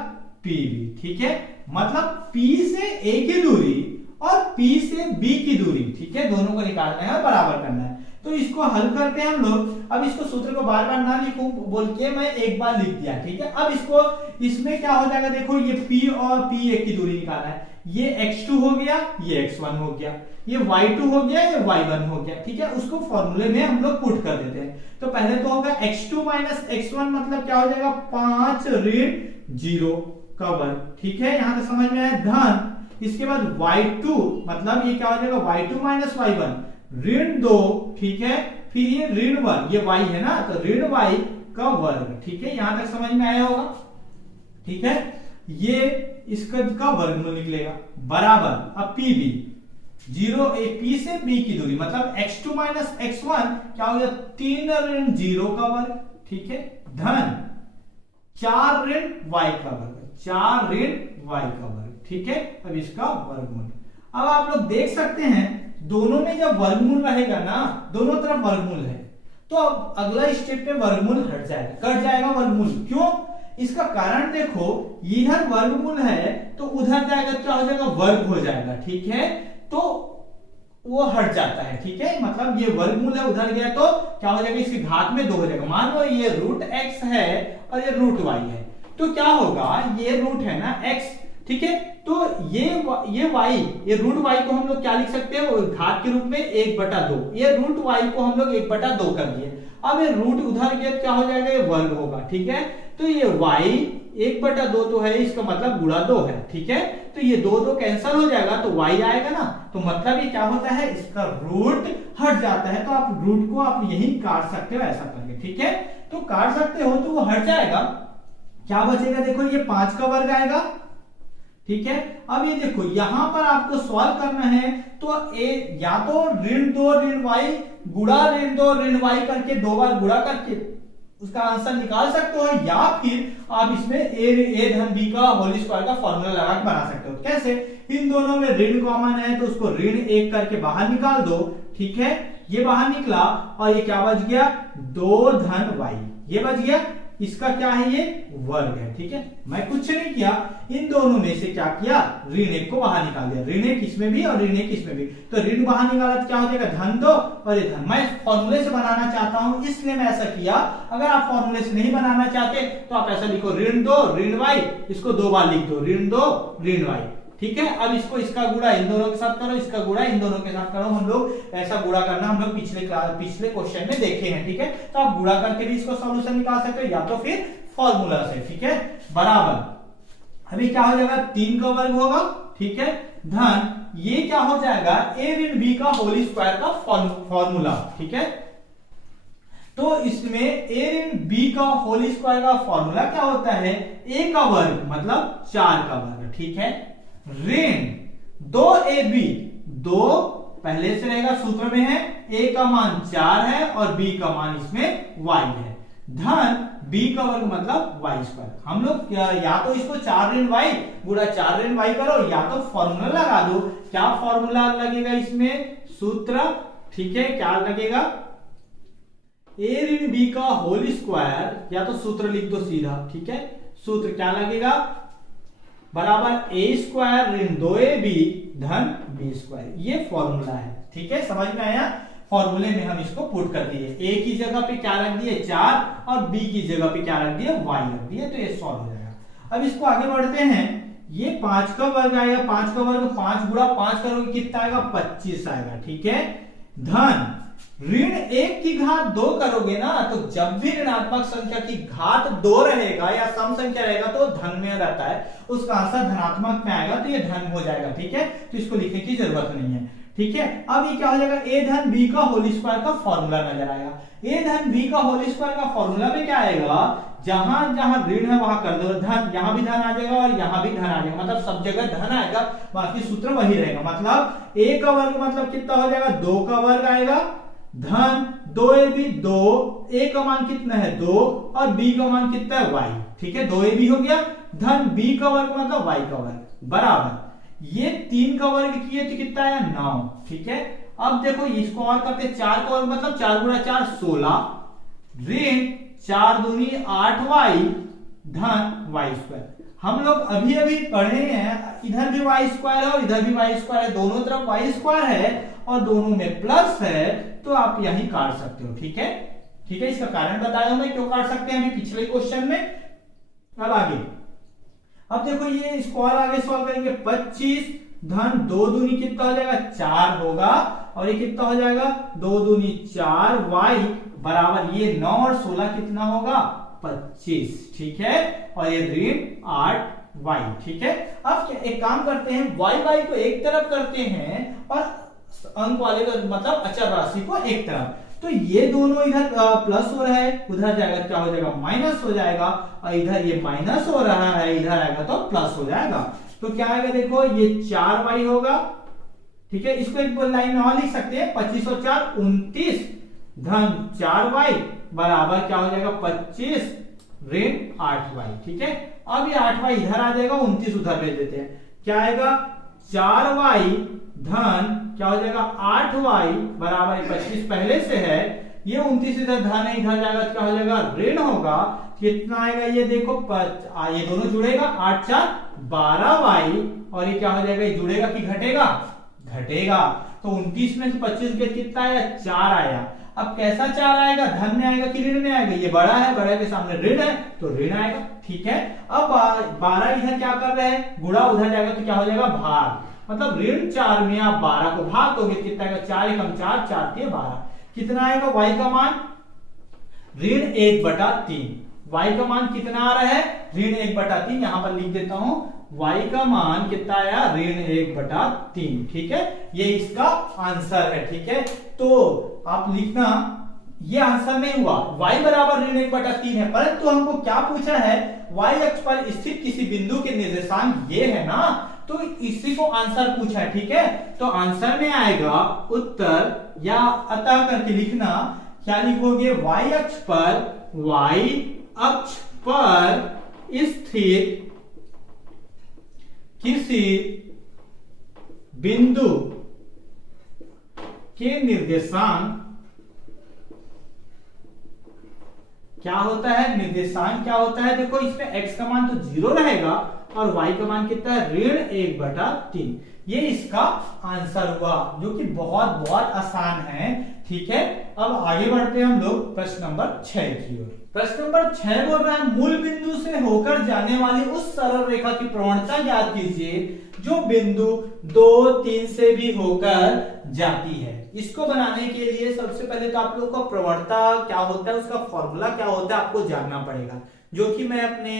PB, ठीक है, मतलब P से A की दूरी और P से B की दूरी, ठीक है, दोनों को निकालना है और बराबर करना है। तो इसको हल करते हैं हम लोग। अब इसको सूत्र को बार बार ना लिखूं बोल के मैं एक बार लिख दिया, ठीक है। अब इसको, इसमें क्या हो जाएगा, देखो ये P और P1 की दूरी निकालना है, ये x2 हो गया, ये x1 हो गया, ये y2 हो गया, ये y1 हो गया, ठीक है, उसको फॉर्मूले में हम लोग पुट कर देते हैं। तो पहले तो होगा x2 माइनस x1, मतलब क्या हो जाएगा 5 ऋण 0 का वर्ग, ठीक है, यहां तक समझ में आया, धन इसके बाद y2, मतलब ये क्या हो जाएगा y2 माइनस y1 ऋण 2, ठीक है, फिर ये ऋण 1, ये y है ना, तो ऋण y का वर्ग, ठीक है, यहां तक समझ में आया होगा, ठीक है, ये इसका वर्गमूल निकलेगा, बराबर अब PB 0 P से B की दूरी, मतलब x2 माइनस x1 क्या हो गया 3 ऋण 0 का वर्ग, ठीक है, धन 4 ऋण y का वर्ग, 4 ऋण y का वर्ग, ठीक है। अब इसका वर्गमूल, अब आप लोग देख सकते हैं दोनों में जब वर्गमूल रहेगा ना, दोनों तरफ वर्गमूल है, तो अब अगला स्टेप पे वर्गमूल हट जाएगा, कट जाएगा वर्गमूल, क्यों, इसका कारण देखो, इधर वर्गमूल है तो उधर जाएगा, क्या हो जाएगा वर्ग हो जाएगा, ठीक है, तो वो हट जाता है, ठीक है, मतलब ये वर्गमूल है, उधर गया तो क्या हो जाएगा, इसके घात में 2 हो जाएगा। मान लो ये रूट x है और ये रूट y है, तो क्या होगा, ये रूट है ना x, ठीक है, तो ये y, ये रूट y को हम लोग क्या लिख सकते हैं, घात के रूप में 1/2, ये रूट y को हम लोग 1/2 कर दिए। अब ये रूट उधर गया क्या हो जाएगा, ये वर्ग होगा, ठीक है, तो ये y 1/2 तो है, इसका मतलब गुणा 2 है, ठीक है, तो ये 2 कैंसिल हो जाएगा तो y आएगा ना, तो मतलब ये क्या होता है, इसका रूट हट जाता है, तो आप रूट को आप यही काट सकते हो ऐसा करके, ठीक है, तो काट सकते हो तो वो हट जाएगा, क्या बचेगा, देखो ये 5 का वर्ग आएगा, ठीक है। अब ये देखो यहां पर आपको सॉल्व करना है, तो या तो ऋण 2 ऋण y गुणा ऋण 2 ऋण y करके 2 बार गुणा करके उसका आंसर निकाल सकते हो, या फिर आप इसमें a धन b का होल स्क्वायर का फॉर्मूला लगा के बना सकते हो। कैसे, इन दोनों में ऋण कॉमन है तो उसको ऋण 1 करके बाहर निकाल दो, ठीक है। ये बाहर निकला और ये क्या बच गया, 2 धन y, ये बच गया। इसका क्या है, ये वर्ग है, ठीक है। मैं कुछ नहीं किया, इन दोनों में से क्या किया, ऋण 1 को बाहर निकाल दिया, ऋण 1 इसमें भी और ऋण 1 इसमें भी, तो ऋण बाहर निकाला तो क्या हो जाएगा, धन 2 और ये धन। मैं फॉर्मूले से बनाना चाहता हूं इसलिए मैं ऐसा किया। अगर आप फॉर्मूले से नहीं बनाना चाहते तो आप ऐसा लिखो, ऋण 2 ऋण y, इसको 2 बार लिख दो, ऋण 2 ऋण y, ठीक है। अब इसको, इसका गुणा इन दोनों के साथ करो, इसका गुणा इन दोनों के साथ करो। हम लोग ऐसा गुणा करना हम लोग पिछले क्वेश्चन में देखे हैं, ठीक है। तो आप गुणा करके भी इसको सॉल्यूशन निकाल सकते हो या तो फिर फॉर्मूला से, ठीक है। बराबर अभी क्या हो जाएगा, 3 का वर्ग होगा, ठीक है, धन ये क्या हो जाएगा, a ऋण b का होल स्क्वायर का फॉर्मूला, ठीक है। तो इसमें a ऋण b का होल स्क्वायर का फॉर्मूला क्या होता है, a का वर्ग मतलब 4 का वर्ग, ठीक है, ऋण 2ab, 2 पहले से रहेगा, सूत्र में है, a का मान 4 है और b का मान इसमें y है, धन b का वर्ग मतलब y स्क्वायर। हम लोग या तो इसको 4 ऋण y गुणा 4 ऋण y करो या तो फॉर्मूला लगा दो। क्या फॉर्मूला लगेगा इसमें, सूत्र, ठीक है, क्या लगेगा, a ऋण b का होल स्क्वायर, या तो सूत्र लिख दो सीधा, ठीक है। सूत्र क्या लगेगा, बराबर a स्क्वायर ऋण 2ab धन b स्क्वायर, ये फॉर्मूला है, ठीक है। समझ में आया, फॉर्मूले में हम इसको पुट कर दिए, a की जगह पे क्या रख दिए 4 और b की जगह पे क्या रख दिया y रख दिए, तो ये सॉल्व हो जाएगा। अब इसको आगे बढ़ते हैं, ये 5 का वर्ग आएगा, 5 का वर्ग 5 गुणा 5 करोगे कितना आएगा, 25 आएगा, ठीक है, धन ऋण 1 की घात 2 करोगे ना, तो जब भी ऋणात्मक संख्या की घात 2 रहेगा या सम संख्या रहेगा तो धन में रहता है, उसका आंसर धनात्मक में आएगा तो ये धन हो जाएगा, ठीक है। तो इसको लिखने की जरूरत नहीं है, ठीक है। अब ये क्या हो जाएगा, a धन b का होल स्क्वायर का फॉर्मूला नजर आएगा। a धन b का होल स्क्वायर का फॉर्मूला में क्या आएगा, जहां जहां ऋण है वहां कर दो धन, यहां भी धन आ जाएगा और यहां भी धन आ जाएगा, मतलब सब जगह धन आएगा, बाकी सूत्र वही रहेगा। मतलब a का वर्ग मतलब कितना हो जाएगा, 2 का वर्ग आएगा, धन 2ab 2, a का मान कितना है 2 और b का मान कितना है y, ठीक है, 2ab हो गया, धन b का वर्ग मतलब y का वर्ग, बराबर ये 3 का वर्ग किए तो कितना है 9, ठीक है। अब देखो इसको और करते, 4 का वर्ग मतलब 4 गुणा 4 16, ऋण 4 दूनी 8y धन y स्क्वायर। हम लोग अभी अभी पढ़े हैं, इधर भी y स्क्वायर है और इधर भी y स्क्वायर है, दोनों तरफ y स्क्वायर है और दोनों में प्लस है, तो आप यही काट सकते हो, ठीक है, ठीक है। इसका कारण बताया मैं क्यों काट सकते हैं अभी पिछले क्वेश्चन में। अब आगे, अब देखो ये इसको और आगे सॉल्व करेंगे, 25 धन 2 दूनी कितना हो जाएगा 4 होगा और ये कितना हो जाएगा 2 दूनी 4 y बराबर ये 9 और 16 कितना होगा 25, ठीक है, और ये ऋण 8 y, ठीक है। अब एक काम करते हैं, y को एक तरफ करते हैं और अंक वाले का मतलब अचर राशि को एक तरफ, तो ये दोनों इधर प्लस हो रहा है, उधर जाएगा क्या हो जाएगा माइनस हो जाएगा, और इधर ये माइनस हो रहा है, इधर आएगा तो प्लस हो जाएगा, तो क्या आएगा देखो ये 4y होगा, ठीक है। इसको एक लाइन में और लिख सकते हैं, 25 और 4 29 धन 4y बराबर क्या हो जाएगा 25 ऋण 8y, ठीक है। अब ये 8y इधर आ जाएगा, 29 उधर भेज देते हैं, क्या आएगा 4y धन क्या हो जाएगा 8y बराबर 25 पहले से है, ये 29 इधर धन है, इधर जाएगा क्या हो जाएगा ऋण होगा, कितना आएगा ये देखो ये दोनों जुड़ेगा 8 4 12y और ये क्या हो जाएगा, ये जुड़ेगा कि घटेगा, घटेगा, तो 29 में से 25 गया कितना आया 4 आया। अब कैसा 4 आएगा, धन में आएगा कि ऋण में आएगा, ये बड़ा है, बड़ा के सामने ऋण है तो ऋण आएगा, ठीक है। अब 12 इधर क्या कर रहे हैं, गुणा उधर जाएगा तो क्या हो जाएगा भाग, मतलब ऋण 4 में आप 12 को भाग दोगे कितना आएगा 4 एकम 4 4 के 12, कितना आएगा y का मान ऋण 1/3, y का मान कितना आ रहा है ऋण 1/3, यहां पर लिख देता हूं y का मान कितना आया ऋण 1/3, ठीक है, ये इसका आंसर है, ठीक है। तो आप लिखना ये आंसर नहीं हुआ, y बराबर ऋण 1/3 है, परंतु हमको क्या पूछा है y अक्ष पर स्थित किसी बिंदु के निर्देशांक ये है ना, तो इसी को आंसर पूछा है, ठीक है। तो आंसर में आएगा उत्तर या अतः करके लिखना, क्या लिखोगे y अक्ष पर स्थित किसी बिंदु के निर्देशांक क्या होता है, निर्देशांक क्या होता है, देखो इसमें x का मान तो 0 रहेगा और y का मान कितना है, ऋण 1/3। ये इसका आंसर हुआ, जो कि बहुत बहुत आसान है। ठीक है, अब आगे बढ़ते हैं हम लोग प्रश्न नंबर 6 की ओर। प्रश्न नंबर 6 बोल रहा है मूल बिंदु से होकर जाने वाली उस सरल रेखा की प्रवणता ज्ञात कीजिए जो बिंदु 2, 3 से भी होकर जाती है। इसको बनाने के लिए सबसे पहले तो आप लोगों को प्रवणता क्या होता है, उसका फॉर्मूला क्या होता है, आपको जानना पड़ेगा, जो कि मैं अपने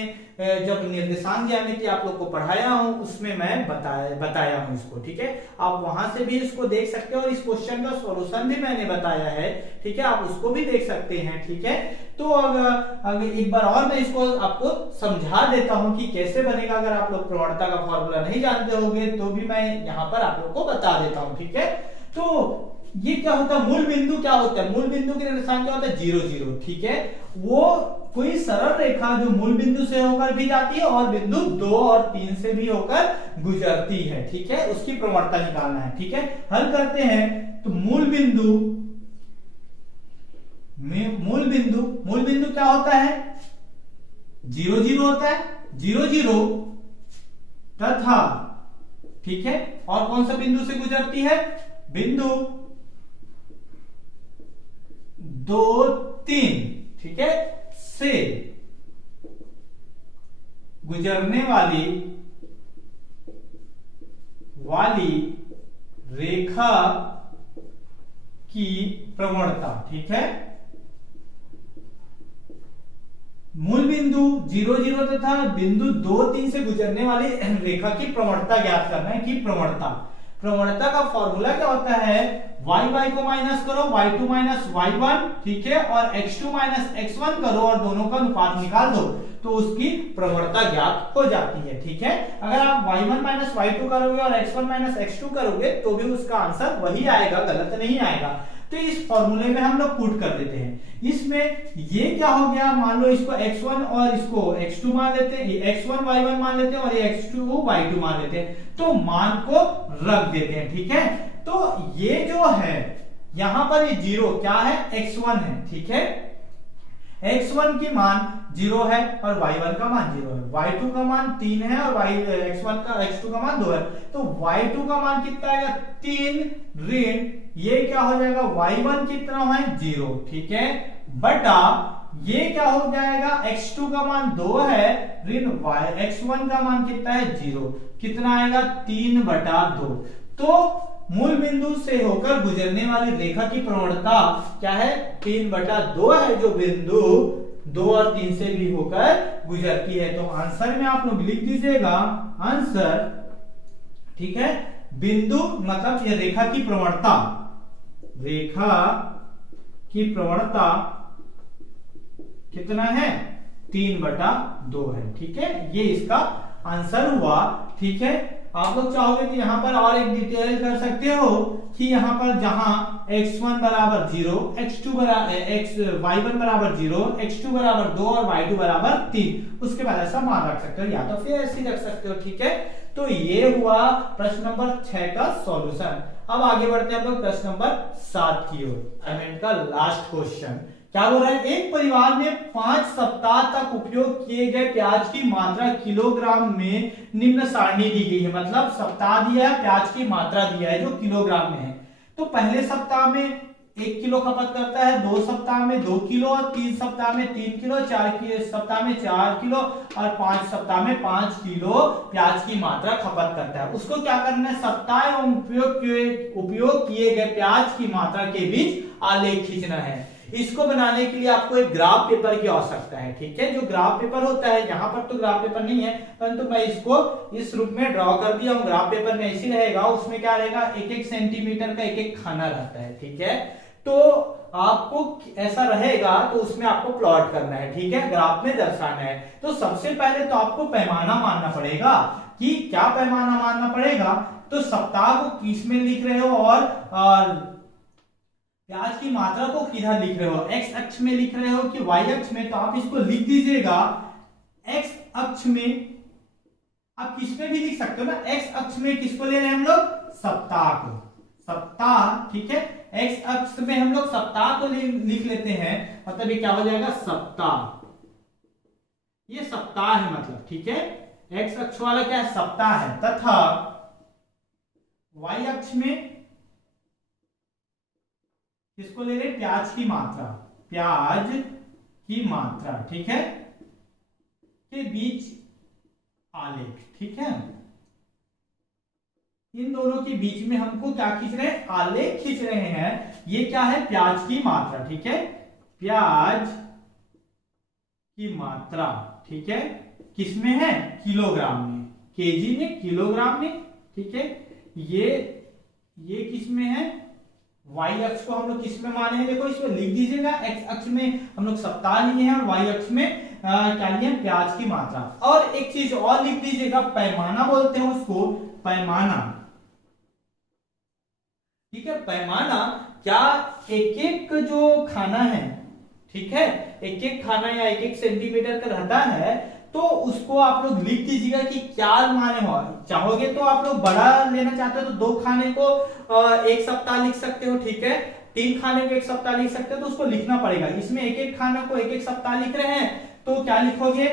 जब निर्देशांक ज्यामिति आप लोग को पढ़ाया हूं उसमें मैं बताया हूं इसको। ठीक है, आप वहां से भी इसको देख सकते हो और इस क्वेश्चन का सॉल्यूशन भी मैंने बताया है। ठीक है, आप उसको भी देख सकते हैं। ठीक है, तो अगर एक बार और मैं इसको आपको समझा देता हूं कि कैसे बनेगा। अगर आप लोग प्रवणता का फॉर्मूला नहीं जानते होंगे तो भी मैं यहाँ पर आप लोग को बता देता हूं। ठीक है, तो ये क्या होता है, मूल बिंदु क्या होता है, मूल बिंदु के निर्देशांक क्या होता है, 0, 0। ठीक है, वो कोई सरल रेखा जो मूल बिंदु से होकर भी जाती है और बिंदु 2 और 3 से भी होकर गुजरती है। ठीक है, उसकी प्रवणता निकालना है। ठीक है, हल करते हैं। तो मूल बिंदु क्या होता है, 0, 0 होता है, 0, 0 तथा, ठीक है, और कौन सा बिंदु से गुजरती है, बिंदु 2, 3, ठीक है, से गुजरने वाली रेखा की प्रवणता। ठीक है, मूल बिंदु 0, 0 तथा बिंदु 2, 3 से गुजरने वाली रेखा की प्रवणता ज्ञात करना है। कि प्रवणता का फॉर्मूला क्या होता है, y को माइनस करो, y2 माइनस y1, ठीक है, और x2 माइनस x1 करो और दोनों का अनुपात निकाल दो तो उसकी प्रवणता ज्ञात हो जाती है। ठीक है, अगर आप y1 माइनस y2 करोगे और x1 माइनस x2 करोगे तो भी उसका आंसर वही आएगा, गलत नहीं आएगा। तो इस फॉर्मूले में हम लोग पुट कर देते हैं। इसमें ये क्या हो गया, मान लो इसको x1 और इसको x2 मान लेते हैं, ये x1 y1 मान लेते हैं और ये x2 y2 मान लेते हैं, तो मान को रख देते हैं। ठीक है, तो ये जो है यहां पर ये 0 क्या है, x1 है। ठीक है, x1 की मान 0 है और y1 का मान 0 है, y2 का मान 3 है और x2 का मान 2 है, तो y2 का मान कितना आएगा, 3 ऋण ये क्या हो जाएगा, y1 कितना है, 0। ठीक है, बटा ये क्या हो जाएगा, x2 का मान 2 है ऋण x1 का मान कितना है, 0, कितना आएगा, 3/2। तो मूल बिंदु से होकर गुजरने वाली रेखा की प्रवणता क्या है, 3/2 है, जो बिंदु 2 और 3 से भी होकर गुजरती है। तो आंसर में आप लोग लिख दीजिएगा आंसर। ठीक है, बिंदु मतलब ये रेखा की प्रवणता कितना है, 3/2 है। ठीक है, ये इसका आंसर हुआ। ठीक है, आप लोग चाहोगे कि यहां पर और एक डिटेल कर सकते हो कि यहां पर जहां x1 बराबर 0, y1 बराबर 0, x2 बराबर 2 और y2 बराबर 3, उसके बाद ऐसा मान रख सकते हो या तो फिर ऐसे रख सकते हो। ठीक है, तो ये हुआ प्रश्न नंबर 6 का सॉल्यूशन। अब आगे बढ़ते हैं हम लोग प्रश्न नंबर 7 की ओर। असाइनमेंट का लास्ट क्वेश्चन क्या बोल रहा है, एक परिवार में 5 सप्ताह तक उपयोग किए गए प्याज की मात्रा किलोग्राम में निम्न सारणी दी गई है। मतलब सप्ताह दिया है, प्याज की मात्रा दिया है जो किलोग्राम में है। तो पहले सप्ताह में 1 किलो खपत करता है, 2 सप्ताह में 2 किलो, 3 सप्ताह में 3 किलो, 4 सप्ताह में 4 किलो और 5 सप्ताह में 5 किलो प्याज की मात्रा खपत करता है। उसको क्या करना है, सप्ताह एवं उपयोग किए गए प्याज की मात्रा के बीच आलेख खींचना है। इसको बनाने के लिए आपको एक ग्राफ पेपर की आवश्यकता है। ठीक है, जो ग्राफ पेपर होता है, यहाँ पर तो ग्राफ पेपर नहीं है परंतु मैं इसको इस रूप में ड्रॉ कर दिया हूं। ग्राफ पेपर में ऐसे रहेगा, उसमें क्या रहेगा, 1-1 सेंटीमीटर का 1-1 खाना रहता है। ठीक है, तो आपको ऐसा रहेगा तो उसमें आपको प्लॉट करना है। ठीक है, ग्राफ में दर्शाना है। तो सबसे पहले तो आपको पैमाना मानना पड़ेगा। कि क्या पैमाना मानना पड़ेगा, तो सप्ताह को किस में लिख रहे हो और प्याज की मात्रा को किधर लिख रहे हो, एक्स अक्ष में लिख रहे हो कि वाई अक्ष में, तो आप इसको लिख दीजिएगा एक्स अक्ष में आप किसमें भी लिख सकते हो ना, एक्स अक्ष में किसको ले रहे हैं हम लोग, सप्ताह को, सप्ताह, ठीक है। एक्स अक्ष में हम लोग सप्ताह को लिख लेते हैं, मतलब ये क्या हो जाएगा, सप्ताह, ये सप्ताह है मतलब, ठीक है। एक्स अक्ष वाला क्या है, सप्ताह है, तथा वाई अक्ष में किसको ले रहे हैं, प्याज की मात्रा, प्याज की मात्रा, ठीक है, के बीच आलेख, ठीक है। इन दोनों के बीच में हमको क्या खींच रहे हैं, आलेख खींच रहे हैं। ये क्या है, प्याज की मात्रा, ठीक है, प्याज की मात्रा, ठीक है, किसमें है, किलोग्राम में, केजी में, किलोग्राम में, ठीक है। ये किसमें है, वाई अक्ष को हम लोग किसमें माने हैं, देखो इसमें लिख दीजिएगा, एक्स अक्ष में हम लोग सप्ताह लिए हैं और वाई अक्ष में क्या लिए, प्याज की मात्रा। और एक चीज और लिख दीजिएगा, पैमाना बोलते हैं उसको, पैमाना, ठीक है। पैमाना क्या, एक एक जो खाना है, ठीक है, एक एक खाना या एक एक सेंटीमीटर का रहता है, तो उसको आप लोग लिख दीजिएगा कि क्या माने हो। चाहोगे तो आप लोग बड़ा लेना चाहते हो तो 2 खाने को एक सप्ताह लिख सकते हो, ठीक है। 3 खाने को 1 सप्ताह लिख सकते हो, तो उसको लिखना पड़ेगा। इसमें एक एक खाना को 1 1 सप्ताह लिख रहे हैं, तो क्या लिखोगे,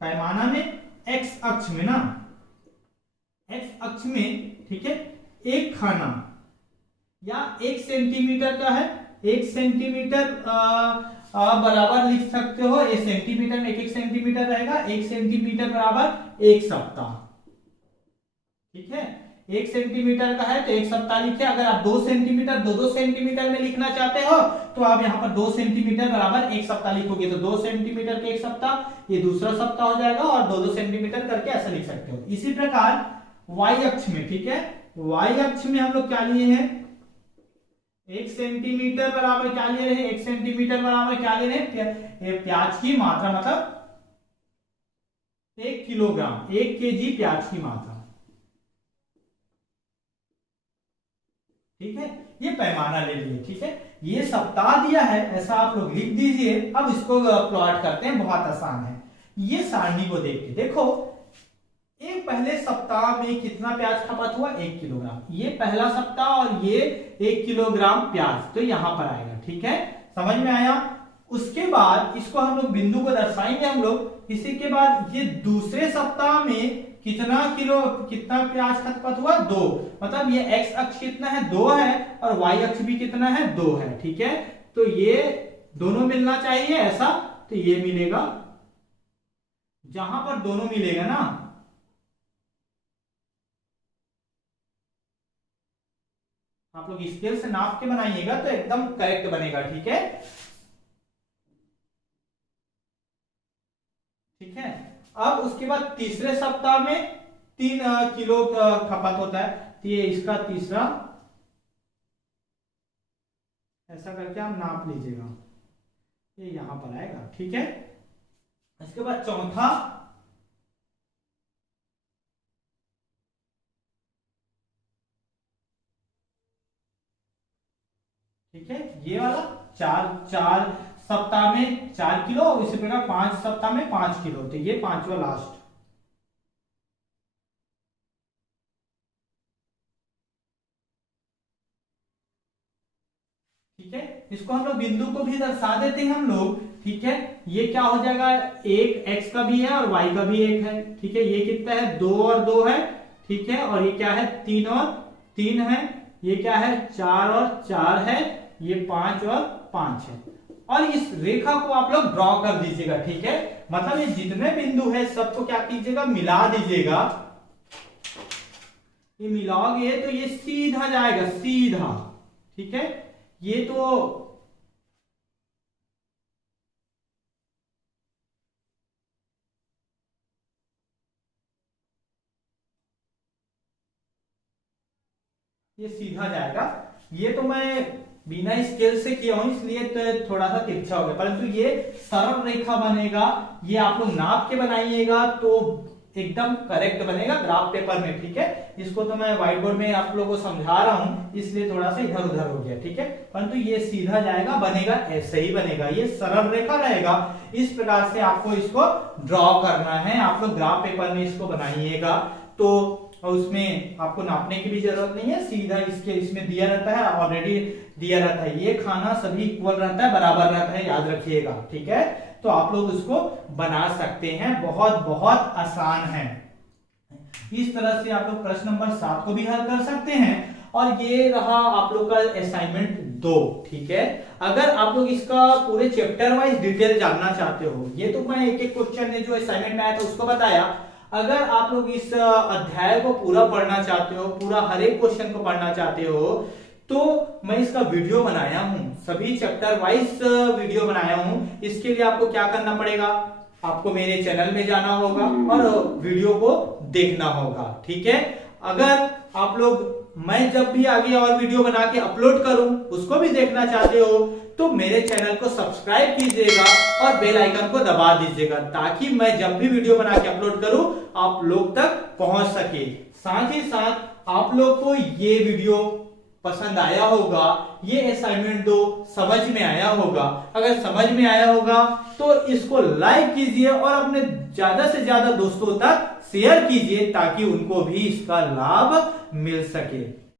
पैमाना में, एक्स अक्ष में ना, एक्स अक्ष में, ठीक है, एक खाना या 1 सेंटीमीटर का है, 1 सेंटीमीटर बराबर लिख सकते हो, ये सेंटीमीटर में 1 1 सेंटीमीटर रहेगा, 1 सेंटीमीटर बराबर 1 सप्ताह, ठीक है। 1 सेंटीमीटर का है तो 1 सप्ताह लिखे। अगर आप 2 सेंटीमीटर 2 सेंटीमीटर में लिखना चाहते हो तो आप यहाँ पर 2 सेंटीमीटर बराबर 1 सप्ताह लिखोगे, तो 2 सेंटीमीटर के 1 सप्ताह, ये दूसरा सप्ताह हो जाएगा, और 2 सेंटीमीटर करके ऐसा लिख सकते हो। इसी प्रकार वाई अक्ष में, ठीक है, वाई अक्ष में हम लोग क्या लिए हैं, 1 सेंटीमीटर बराबर क्या ले रहे हैं, 1 सेंटीमीटर बराबर क्या ले रहे हैं, प्याज की मात्रा, मतलब 1 किलोग्राम, 1 केजी प्याज की मात्रा, ठीक है। ये पैमाना ले लिए, ठीक है। ये सप्ताह दिया है, ऐसा आप लोग लिख दीजिए। अब इसको प्लॉट करते हैं, बहुत आसान है। ये सारणी को देखते, देखो एक पहले सप्ताह में कितना प्याज खपत हुआ, 1 किलोग्राम, ये पहला सप्ताह, और ये 1 किलोग्राम प्याज, तो यहां पर आएगा, ठीक है, समझ में आया। उसके बाद इसको हम लोग बिंदु को दर्शाएंगे हम लोग। इसी के बाद ये दूसरे सप्ताह में कितना प्याज खपत हुआ, 2, मतलब ये एक्स अक्ष कितना है, 2 है, और वाई अक्ष भी कितना है, 2 है, ठीक है। तो ये दोनों मिलना चाहिए ऐसा, तो ये मिलेगा, जहां पर दोनों मिलेगा ना, आप लोग स्केल से नाप के बनाइएगा तो एकदम करेक्ट बनेगा, ठीक है, ठीक है। अब उसके बाद तीसरे सप्ताह में 3 किलो खपत होता है, तो ये इसका तीसरा, ऐसा करके आप नाप लीजिएगा, ये यहां पर आएगा, ठीक है। इसके बाद चौथा, ठीक है, ये वाला 4 सप्ताह में 4 किलो, इसी प्रकार 5 सप्ताह में 5 किलो, तो ये 5वां लास्ट, ठीक है। इसको हम लोग बिंदु को भी दर्शा देते हैं हम लोग, ठीक है। ये क्या हो जाएगा, एक एक्स का भी है और वाई का भी 1 है, ठीक है। ये कितना है, 2 और 2 है, ठीक है। और ये क्या है, 3 और 3 है। ये क्या है, 4 और 4 है। ये 5 और 5 है। और इस रेखा को आप लोग ड्रॉ कर दीजिएगा, ठीक है। मतलब ये जितने बिंदु है सबको क्या कीजिएगा, मिला दीजिएगा। ये मिलाओगे तो ये सीधा जाएगा, सीधा, ठीक है। ये तो ये सीधा जाएगा। ये तो मैं बिना स्केल से किया हूं इसलिए तो थोड़ा सा तिरछा हो गया, परंतु ये सरल रेखा बनेगा। ये आप लोग नाप के बनाइएगा तो एकदम करेक्ट बनेगा ग्राफ पेपर में, ठीक है। इसको तो मैं व्हाइट बोर्ड में आप लोगों को समझा रहा हूं, इसलिए थोड़ा सा इधर उधर हो गया, ठीक है। परंतु ये सीधा जाएगा, बनेगा ऐसे ही बनेगा, ये सरल रेखा रहेगा। इस प्रकार से आपको इसको ड्रॉ करना है, आप लोग ग्राफ पेपर में इसको बनाइएगा। तो उसमें आपको नापने की भी जरूरत नहीं है, सीधा इसके इसमें दिया रहता है, ऑलरेडी दिया रहता है। ये खाना सभी इक्वल रहता है, बराबर रहता है, याद रखिएगा, ठीक है। तो आप लोग उसको बना सकते हैं, बहुत बहुत आसान है। इस तरह से आप लोग प्रश्न नंबर 7 को भी हल कर सकते हैं। और ये रहा आप लोग का असाइनमेंट 2, ठीक है। अगर आप लोग इसका पूरे चैप्टर वाइज डिटेल जानना चाहते हो, ये तो मैं एक एक क्वेश्चन ने जो असाइनमेंट में आया था उसको बताया। अगर आप लोग इस अध्याय को पूरा पढ़ना चाहते हो, पूरा हर एक क्वेश्चन को पढ़ना चाहते हो, तो मैं इसका वीडियो बनाया हूं, सभी चैप्टर वाइज वीडियो बनाया हूं। इसके लिए आपको क्या करना पड़ेगा, आपको मेरे चैनल में जाना होगा और वीडियो को देखना होगा, ठीक है। अगर आप लोग मैं जब भी आगे और वीडियो बना के अपलोड करूं उसको भी देखना चाहते हो, तो मेरे चैनल को सब्सक्राइब कीजिएगा और बेल आइकन को दबा दीजिएगा, ताकि मैं जब भी वीडियो बना के अपलोड करूं आप लोग तक पहुंच सके। साथ ही साथ आप लोग को ये वीडियो पसंद आया होगा, ये असाइनमेंट 2 समझ में आया होगा। अगर समझ में आया होगा तो इसको लाइक कीजिए और अपने ज्यादा से ज्यादा दोस्तों तक शेयर कीजिए, ताकि उनको भी इसका लाभ मिल सके।